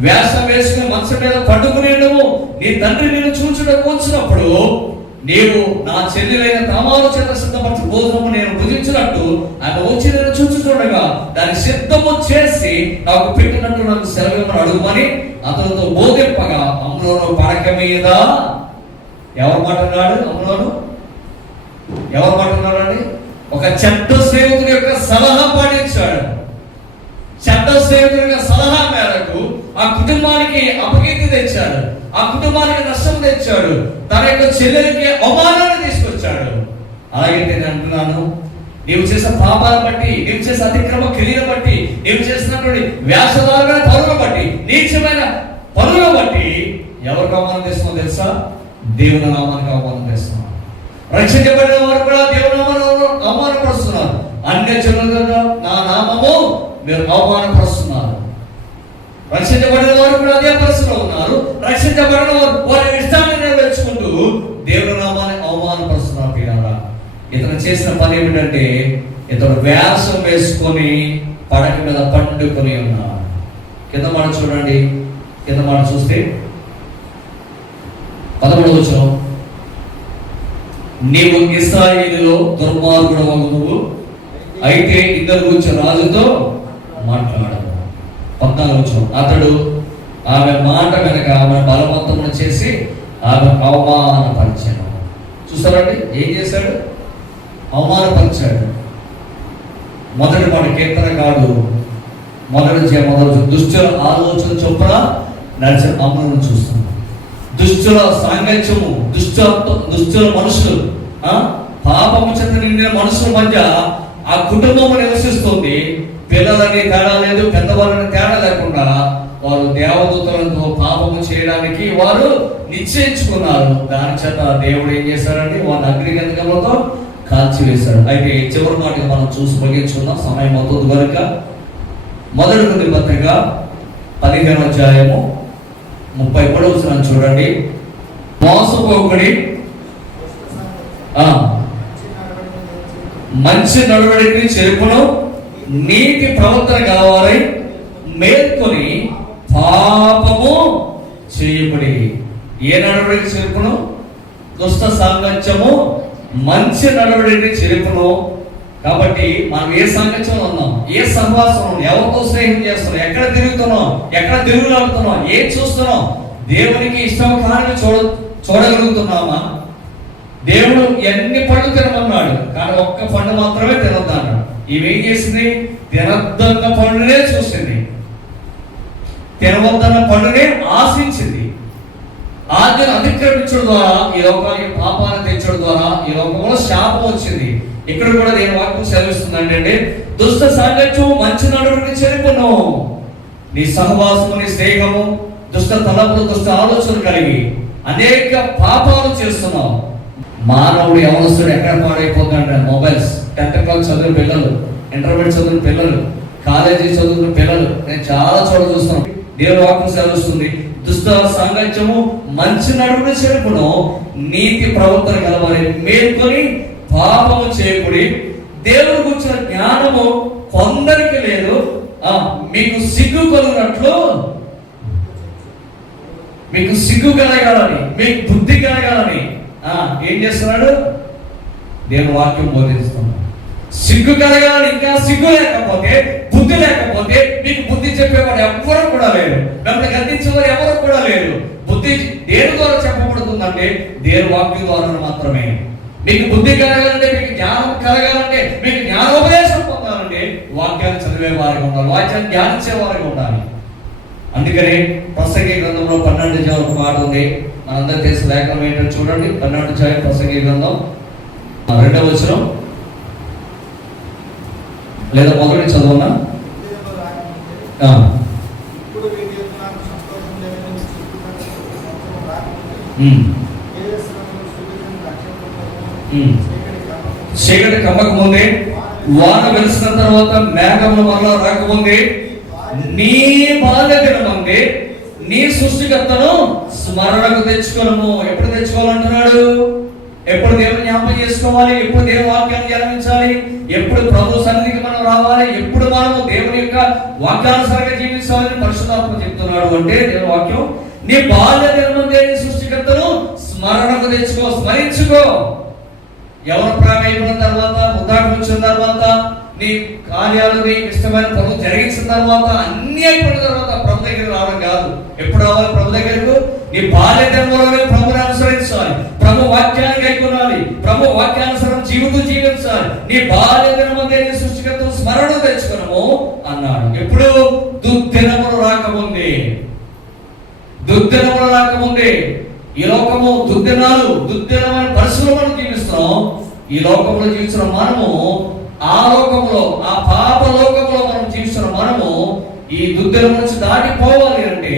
వేషం వేసుకుని మనసు మీద పట్టుకుని ఉండవు. నీ తండ్రి నేను చూచుటకు వచ్చినప్పుడు నీవు నా చెల్లెలైన తామారు చేత సిద్ధపరచు భోజనము నేను భుజించినట్టు ఆయన వచ్చి నేను చూచుచుండగా దాన్ని సిద్ధము చేసి నాకు పెట్టినట్టు నాకు సెలవు అడుగుమని అతనితో బోధింపగా, అమ్నోను పడక మీద ఎవరు మాట్లాడాడు? అమ్నోను ఎవరు మాట్లాడాడండి? ఒక చెడ్డ సేవకుని యొక్క సలహా పాటించాడు. చెడ్డ సేవకుని యొక్క సలహా మేరకు ఆ కుటుంబానికి అపకీర్తి తెచ్చాడు, ఆ కుటుంబానికి నష్టం తెచ్చాడు, తన యొక్క చెల్లెలికి అవమానాన్ని తీసుకొచ్చాడు. అలాగే నేను అంటున్నాను, నీవు చేసిన పాపాలను బట్టి, నీవు చేసిన అతిక్రమ క్రియను బట్టి, నీవు చేసినటువంటి వ్యాసదారుల పనులను బట్టి, నీచమైన పనులను బట్టి ఎవరికి అవమానం తెస్తున్నావు తెలుసా? దేవుని నామానికి అవమానం తెస్తున్నావు. రక్షించబడిన వారు కూడా దేవుని నామాన్ని అవమానపరుస్తున్నారు. అన్య జనులుగా నా నామము మీరు అవమానపరుస్తున్నారు. రక్షించబడిన వారు కూడా అదే పరిస్థితిలో ఉన్నారు. రక్షించబడిన వారు వారి ఇష్టాన్ని నెరవేర్చుకుంటూ దేవుని నామాన్ని అవమానపరుస్తున్నారు. పిల్లరా, ఇతను చేసిన పని ఏమిటంటే, ఇతను వ్యాసం వేసుకొని పడక మీద పండుకొని ఉన్నారు. కింద మాట చూడండి, కింద మాట చూస్తే 11వ వచనం, నీవు ఇశ్రాయేలులో దుర్మార్గుడవు నువ్వు, అయితే ఇద్దరు గురించి రాజుతో మాట్లాడవు. 14వ వచనం, అతడు ఆమె మాట వెనక ఆమె బలవంతమును చేసి ఆమె అవమానపరిచాడు. చూస్తారండి ఏం చేశాడు? అవమానపరిచాడు. మొదటి మాట కీర్తనకారుడు మొదటి దుష్టుల ఆలోచన చొప్పున నడిచిన అమ్ములను చూస్తున్నాం. దుష్టుల సాంగత్యము, దుష్టుల మనుషులు, పాపము చేత నిండిన మనుషుల మధ్య ఆ కుటుంబము నివసిస్తుంది. పిల్లలని తేడా లేదు, పెద్దవాళ్ళని తేడా లేకుండా వారు దేవదూతలతో పాపము చేయడానికి వారు నిశ్చయించుకున్నారు. దాని చేత దేవుడు ఏం చేశారంటే వారిని అగ్నిగంధకములతో కాల్చివేశాడు. అయితే చివరి మాటగా మనం చూసి ముగించుకున్నాం, సమయం అవుతుంది కనుక. మొదటి కొరింథీ పత్రిక 15వ అధ్యాయము 33వ వచనం చూడండి. మోసపోకుడి, మంచి నడవడిని చెరుపును, నీతి ప్రవర్తన గలవారై మేల్కొని పాపము చేయబడి. ఏ నడవడిని చెరుపును? దుష్ట సాంగత్యము మంచి నడవడిని చెరుపును. కాబట్టి మనం ఏ సాంగత్యంలో ఉన్నాం, ఏ సహవాసం, ఎవరితో స్నేహం చేస్తున్నాం, ఎక్కడ తిరుగుతున్నాం, ఎక్కడ తిరుగులాడుతున్నాం, ఏం చూస్తున్నాం, దేవునికి ఇష్టం కాని చూడగలుగుతున్నామా? దేవుడు ఎన్ని పండ్లు తినమన్నాడు, కానీ ఒక్క పండు మాత్రమే తినొద్దన్నాడు. ఇవేం చేసింది? తినొద్దన్న పండునే చూసింది, తినవద్దన్న పండునే ఆశించింది. ఆజ్ఞను అతిక్రమించడం ద్వారా ఈ లోకానికి పాపాన్ని తెచ్చడం ద్వారా ఈ లోకంలో శాపం వచ్చింది. ఇక్కడ కూడా నేను వాక్యం సెలవిస్తుంది అంటే, దుష్ట సాంగత్యం మంచి నడువుని చెరుపును. నీ సహవాసము, నీ స్నేహము, దుష్ట తలపులు, దుష్ట ఆలోచనలు కలిగి అనేక పాపాలు చేస్తున్నావు. మానవుడు యవనస్తుడు ఎక్కడ పాడైపోతాడు? మొబైల్స్, 10th క్లాస్ చదివిన పిల్లలు, ఇంటర్మీడియట్ చదివిన పిల్లలు, కాలేజీ చదువుకున్న పిల్లలు, నేను చాలా చోట చూస్తున్నాను. దేవుని వాక్యం సెలవిస్తుంది, దుష్ట సాంగత్యము మంచి నడువుని చెరుపును, నీతి ప్రవర్తన గలవారి మేల్కొని పాపము చేయకుడి. దేవుని గురించిన జ్ఞానము కొందరికి లేదు, మీకు సిగ్గు కలిగినట్లు, మీకు సిగ్గు కలగాలని, మీకు బుద్ధి కలగాలని ఏం చేస్తున్నాడు? దేవుని వాక్యం బోధిస్తున్నాడు. సిగ్గు కలగాలని, ఇంకా సిగ్గు లేకపోతే, బుద్ధి లేకపోతే మీకు బుద్ధి చెప్పేవాడు ఎవరు కూడా లేరు, మిమ్మల్ని గద్దించేవారు ఎవరు కూడా లేరు. బుద్ధి దేని ద్వారా చెప్పబడుతుందంటే దేవుని వాక్యం ద్వారా మాత్రమే. మీకు బుద్ధి కలగాలంటే, మీకు జ్ఞానం కలగాలంటే, మీకు జ్ఞానోపదేశం పొందాలంటే వాక్యాన్ని చదివే వారికి ఉండాలి, వాక్యాన్ని ధ్యానించే వారికి ఉండాలి. అందుకని ప్రసంగి గ్రంథంలో 12వ అధ్యాయం ఒక మాట ఉంది, మనందరూ తెలిసిన లేఖనం ఏంటో చూడండి. 12వ అధ్యాయం ప్రసంగి గ్రంథం 2వ వచనం, లేదా మొదటి చదవనా? చీకటి కమ్మక ముందే, వాన వెలిసిన తర్వాత మేఘముల మరలా రాకముందే, నీ బాల్య దినమందే నీ సృష్టికర్తను స్మరణకు తెచ్చుకోను. ఎప్పుడు తెచ్చుకోవాలంటున్నాడు? ఎప్పుడు దేవుని జ్ఞాపకం చేసుకోవాలి? ఎప్పుడు దేవుని వాక్యాన్ని ధ్యానించాలి? ఎప్పుడు ప్రభు సన్నిధికి మనం రావాలి? ఎప్పుడు మనము దేవుని యొక్క వాక్యానుసారంగా జీవించాలని పరిశుద్ధాత్మ చెప్తున్నాడు అంటే దేవుని వాక్యం, నీ బాల్య దినమందే నీ సృష్టికర్తను స్మరణకు తెచ్చుకో, స్మరించుకో. ఎవరు ప్రేమ అయిపోయిన తర్వాత, ముద్దాకు వచ్చిన తర్వాత, నీ కార్యాలు నీ ఇష్టమైన పనులు జరిగించిన తర్వాత, అన్ని అయిపోయిన తర్వాత ప్రభు దగ్గర రావడం కాదు. ఎప్పుడు రావాలి ప్రభు దగ్గరకు? నీ బాల్య దినములోనే ప్రభుని అనుసరించాలి, ప్రభు వాక్యాన్ని కైకొనాలి, ప్రభు వాక్యానుసారం జీవితం జీవించాలి. నీ బాల్య దినమందే నీ సృష్టికర్తను స్మరణ తెచ్చుకునము అన్నాడు. ఎప్పుడు? దుర్దినములు రాకముందే. దుర్దినములు రాకముందే. ఈ లోకము దుర్దినమైన పరిస్థితులు మనం జీవిస్తున్నాం. ఈ లోకంలో జీవిస్తున్న మనము, ఆ లోకంలో, ఆ పాప లోకంలో మనం జీవిస్తున్న మనము ఈ దుర్దినం నుంచి దాటిపోవాలి అంటే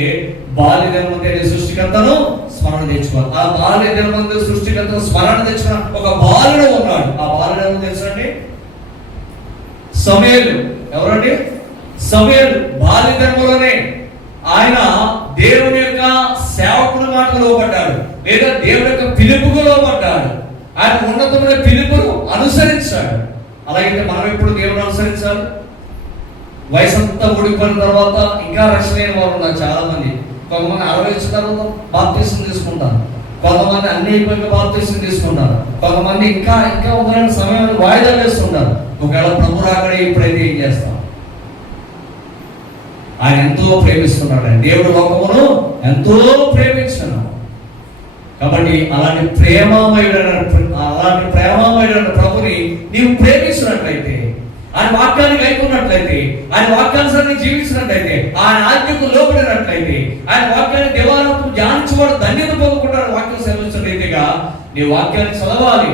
బాల్య దినమందే సృష్టికర్తను స్మరణ తెచ్చుకోవాలి. ఆ బాల్య దినమందే సృష్టికర్తను స్మరణ తెచ్చుకున్న ఒక బాలుడు ఉన్నాడు. ఆ బాలుడు ఎవరు తెలుసండి? సమూయేలు. ఎవరండి? సమూయేలు. బాల్య దినములోనే ఆయన దేవుని యొక్క సేవకుని మాటకు లోబడ్డాడు, లేదా దేవుని యొక్క పిలుపుకు లోబడ్డాడు. ఆయన ఉన్నతమైన పిలుపును అనుసరించాడు. అలాగైతే మనం ఎప్పుడు దేవుని అనుసరించాలి? వయసు అంతా ఊడిపోయిన తర్వాత ఇంకా రక్షణ లేని వారు ఉన్నారు చాలా మంది. కొంతమంది 60 వచ్చిన తర్వాత బాప్తిసం తీసుకుంటారు, కొంతమంది అన్ని అయిపోయిన బాప్తిసం తీసుకుంటారు, కొంతమంది ఇంకా ఉందని సమయాన్ని వాయిదా వేస్తుంటారు. ఒకవేళ ప్రభు రాకడే ఇప్పుడైతే ఏం చేస్తాం? ఆయన ఎంతో ప్రేమిస్తున్నాడు. దేవుడు లోకమును ఎంతో ప్రేమించాను. కాబట్టి అలాంటి ప్రేమమయుడైన ప్రభుని నీవు ప్రేమిస్తున్నట్లయితే, ఆయన వాక్యాన్ని కైకొన్నట్లయితే, ఆయన వాక్యానుసారాన్ని జీవించినట్లయితే, ఆయన ఆజ్ఞకు లోబడినట్లయితే, ఆయన వాక్యాన్ని దేవాలయం ధ్యానించేవాడు ధన్యత పొందుకుంటాడు. వాక్యం సెలవించిన రీతిగా నీ వాక్యాన్ని చదవాలి.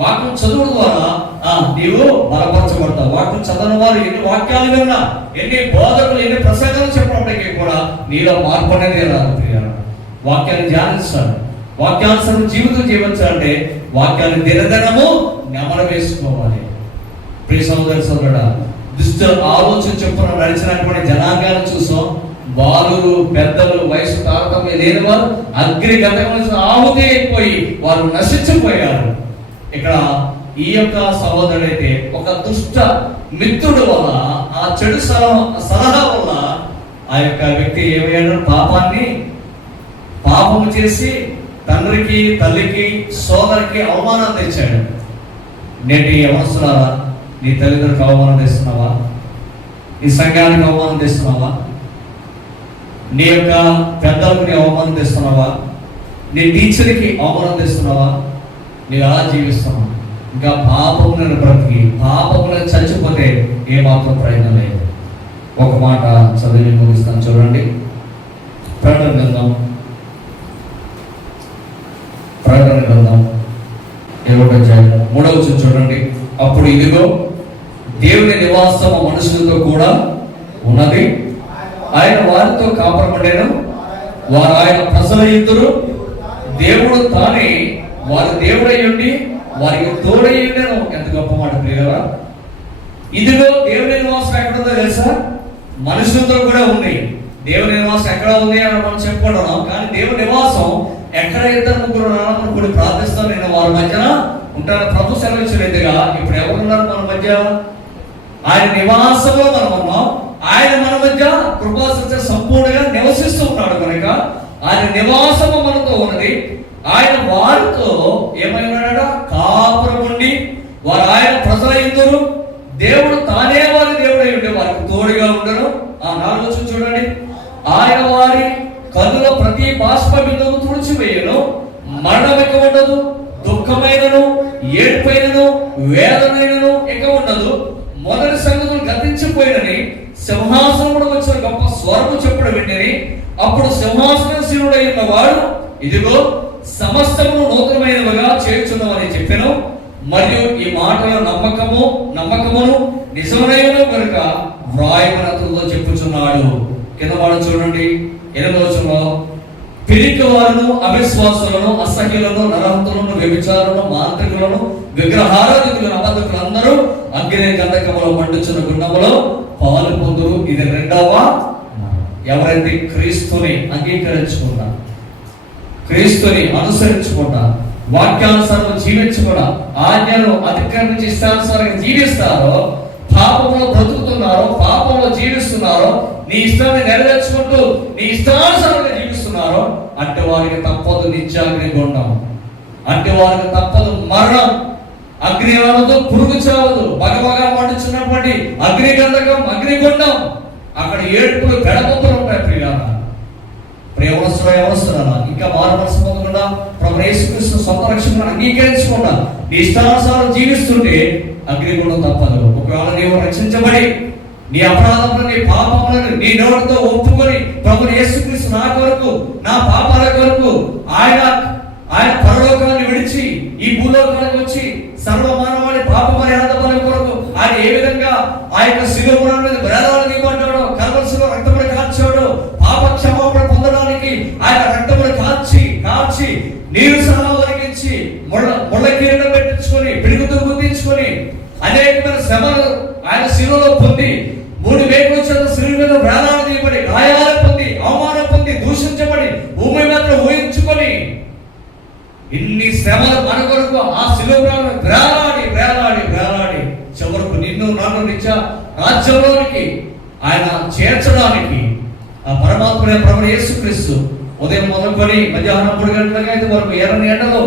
వాక్యం చదువు ద్వారా నీవు బలపరచబడతావు. వాక్యం చదవని వారు ఎన్ని వాక్యాలు విన్నా, ఎన్ని బోధకులు, ఎన్ని ప్రసంగాలు చెప్పినప్పటికీ కూడా నీలో మార్పు అనేది రాదు. వాక్యాన్ని ధ్యానిస్తాడు, వాక్యానుసారం జీవితం జీవించాలంటే వాక్యాన్ని దినదినము నెమర వేసుకోవాలి. ప్రియ సోదరి సోదరుడా, దుష్ట ఆలోచన చెప్పున నడిచినటువంటి జనాంగాన్ని చూసాం. బాలురు, పెద్దలు, వయసు తారతమ్యం లేని వారు అగ్ని గంధకం ఆహుతి అయిపోయి వారు నశించిపోయారు. ఇక్కడ ఈ యొక్క సహోదరుడైతే ఒక దుష్ట మిత్రుడు వల్ల, ఆ చెడు సలహా వల్ల ఆ యొక్క వ్యక్తి ఏమయ్యాడు? పాపము చేసి తండ్రికి, తల్లికి, సోదరికి అవమానం తెచ్చాడు. నేటి యవనస్తులారా, నీ తల్లిదండ్రులకు అవమానం తెస్తున్నావా? నీ సంఘానికి అవమానం తెస్తున్నావా? నీ యొక్క పెద్దలకు నీ అవమానం తెస్తున్నావా? నీ టీచర్కి అవమానం తెస్తున్నావా? నీవు అలా జీవిస్తున్నావు. ఇంకా పాపములను బ్రతికి పాపములను చచ్చిపోతే ఏమాత్రం ప్రయోజనం లేదు. ఒక మాట చదివి ముగిస్తాను, చూడండి. ప్రకటన గ్రంథం 20వ అధ్యాయం 3వ వచనం చూడండి. అప్పుడు ఇదిగో దేవుని నివాసము మనుషులతో కూడా ఉన్నది, ఆయన వారితో కాపురపడేను, వారు ఆయన ప్రజలయ్యుందురు, దేవుడు తానే వారి దేవుడై ఉండి వారికి తోడై ఉండేను. ఎంత గొప్ప మాట ప్రియులారా! ఇదిగో దేవుని నివాసం ఎక్కడుందో తెలుసా? మనుషులతో కూడా ఉంది. దేవుని నివాసం ఎక్కడ ఉంది అని మనం చెప్పుకుంటున్నాం, కానీ దేవుని నివాసం ఎక్కడ 2-3 మనం కూడా ప్రార్థిస్తాం, నేను వారి మధ్యన ఉంటాను. ప్రభు సెలవిచ్చినట్టుగా ఇప్పుడు ఎవరున్నారు మన మధ్య? ఆయన నివాసంలో మనం ఉన్నాం. ఆయన మన మధ్య కృపాసత్య సంపూర్ణంగా నివసిస్తూ ఉన్నాడు కనుక ఆయన నివాసము మనతో ఉన్నది. ఆయన వారితో ఏమై ఉన్నాడా? కాపురం ఉండి వారు ఆయన ప్రజలయ్యుందురు, దేవుడు తానే వారి దేవుడై ఉండే వారికి తోడుగా ఉండను. ఆ 4వ వచనం చూడండి. ఆయన వారి కన్నుల ప్రతి బాష్ప బిందువు తుడిచివేయను, మరణం ఇక ఉండదు, దుఃఖమైనను, ఏడ్పైనను, వేదనైనను ఇక ఉండదు. మొదటి సంగతులు గతించిపోయినని సింహాసనముడు వచ్చిన గొప్ప స్వరము చెప్పుడు వింటిని. అప్పుడు సింహాసనశీనుడై ఉన్నవాడు, ఇదిగో సమస్తమును నూతనమైనవిగా చేర్చున్నామని చెప్పాను. మరియు ఈ మాటల నమ్మకమును నిజమైనను కనుక వ్రాయమనతో చెప్పుచున్నాడు. కింద వాడు చూడండి 8వ వచనంలో, పిరికి వారును, అవిశ్వాసులను, అసహ్యులను, నరహంతులను, వ్యభిచారులను, మాంత్రికులను, విగ్రహారాధికులను, అబద్ధకులు అందరూ అగ్ని గంధకములో మండుచున్న గుండములో పాలు పొందురు. ఇది 2వ. ఎవరైతే క్రీస్తుని అంగీకరించకుండా, క్రీస్తుని అనుసరించకుండా, వాక్యానుసారం జీవించకుండా, ఆజ్ఞలు అతిక్రమించి ఇష్టానుసారంగా జీవిస్తారో, పాపంలో బ్రతుకుతున్నారో, పాపంలో జీవిస్తున్నారో, నీ ఇష్టాన్ని నెరవేర్చుకుంటూ నీ ఇష్టానుసారంగా జీవిస్తున్నారో, అంటే వారికి తప్పదు నిత్యాగ్ని గుండం, అంటే వారికి తప్పదు మరణం. అగ్ని అనదు, పురుగు చావదు, బగబగా మండుచున్నటువంటి అగ్ని గంధకం, అగ్నిగుండం. అక్కడ ఏడుపులు, పెడపొప్పులు ఉంటాయి. ప్రియవస్తున్నా ఇంకా మారు మనసు పొందకుండా, ప్రభు యేసుక్రీస్తు సొంత రక్షణను అంగీకరించకుండా నీ ఇష్టానుసారం జీవిస్తుంటే అగ్నిగుండం తప్పదు. ఒకవేళ నీవు రక్షించబడి నీ అపరాధములను, నీ పాపములను నీ నోటితో ఒప్పుకొని, ప్రభు యేసుక్రీస్తు నా కొరకు, నా పాపాల కొరకు ఆయన పరలోకాన్ని విడిచి ఈ భూలోకానికి వచ్చి సర్వమానవాళి పాప మర్యాద కొరకు ఆయన ఏ విధంగా ఆ యొక్క శిలువ మీద వేలాలు దిగబడ్డాడో, కల్వరిలో రక్తములు కార్చాడో, పాప క్షమాపణ పొందడానికి ఆయన రక్తములు కాచి నీరు సహా ఒలిగించి ముళ్ళ కిరీటం పెట్టించుకొని, పిడుగుతో గుర్తించుకొని, అనేకమైన శ్రమలు ఆయన శిలువలో పొంది, 3 వేల శిలువ మీద వేలాలు దిగబడి, గాయాలు పొంది, అవమానం పొంది, దూషించబడి, భూమి మీద ఊహించుకొని, ఇన్ని శ్రమలు మన కొరకు ఆ శిలువ వేలాడి చివరకు నిన్ను నన్ను నిత్య రాజ్యంలోనికి ఆయన చేర్చడానికి ఆ పరమాత్మ ప్రభు యేసుక్రీస్తు ఉదయం మొదలుకొని మధ్యాహ్నం 3 గంటలకు అయితే వరకు ఎర్రని ఎండలో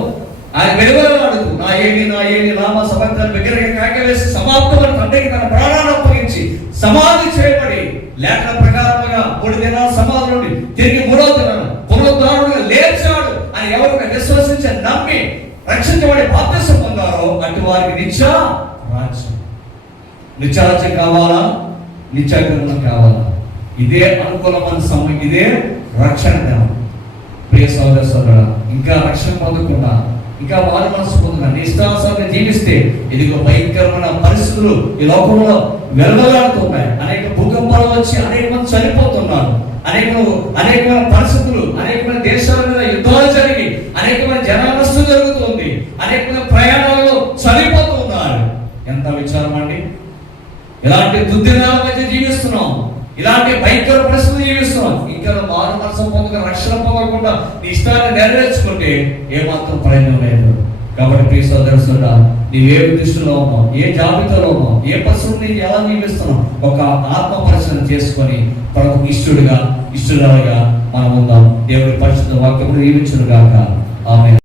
ఆయన వెలువలాడుతూ నా ఏని నామ సభక్తాన్ని దగ్గరగా కాకవేసి సమాప్తమైన తండ్రికి తన ప్రాణాన్ని అప్పగించి సమాధి చేయబడి, లేఖన ప్రకారముగా 3 దినాల సమాధి నుండి తిరిగి 3వ దినాన పునరుద్ధారణగా లేచాడు అని ఎవరికి విశ్వసించి నమ్మి రక్షించబడి బాప్తిసం పొందారో అటు వారికి నిత్యరాజ్యం కావాలా, నిత్యాగ్రహం కావాలా? ఇదే అనుకూలమైన సమయం, ఇదే రక్షణ దినం. ప్రియ సోదర సోదరుడా, ఇంకా రక్షణ పొందకుండా, ఇంకా వారి మనసు పొందకుండా నీ ఇష్టానుసారంగా జీవిస్తే ఇదిగో భయంకరమైన పరిస్థితులు ఈ లోకంలో వెలువలాడుతున్నాయి. అనేక భూకంపాలు వచ్చి అనేక మంది చనిపోతున్నారు. అనేకమైన పరిస్థితులు, అనేకమైన దేశాల మీద యుద్ధాలు జరిగి అనేకమైన జనానష్టం జరుగుతుంది. అనేకమైన ప్రయాణాలలో చనిపోతున్నారు. ఎంత విచారం అండి! ఇలాంటి దుర్దినాల మధ్య జీవిస్తున్నాం, ఇలాంటి భయంకర పరిస్థితులు జీవిస్తున్నాం. ఇంకా మారు మనసు పొందక, రక్షణ పొందకుండా నీ ఇష్టాన్ని నెరవేర్చుకుంటే ఏమాత్రం ప్రయోజనం లేదు. కాబట్టి ప్రియ సోదరుడా, నీవే దృష్టిలో ఉన్నావు, ఏ జాబితాలో ఉన్నావు, ఏ పరిస్థితులు ఎలా జీవిస్తున్నావు, ఒక ఆత్మ పరిశీలన చేసుకొని ప్రభుకు ఇష్టడుగా మనం ఉందాం. దేవుడి పరిశుద్ధ వాక్యమును దీవించును గాక. ఆమేన్.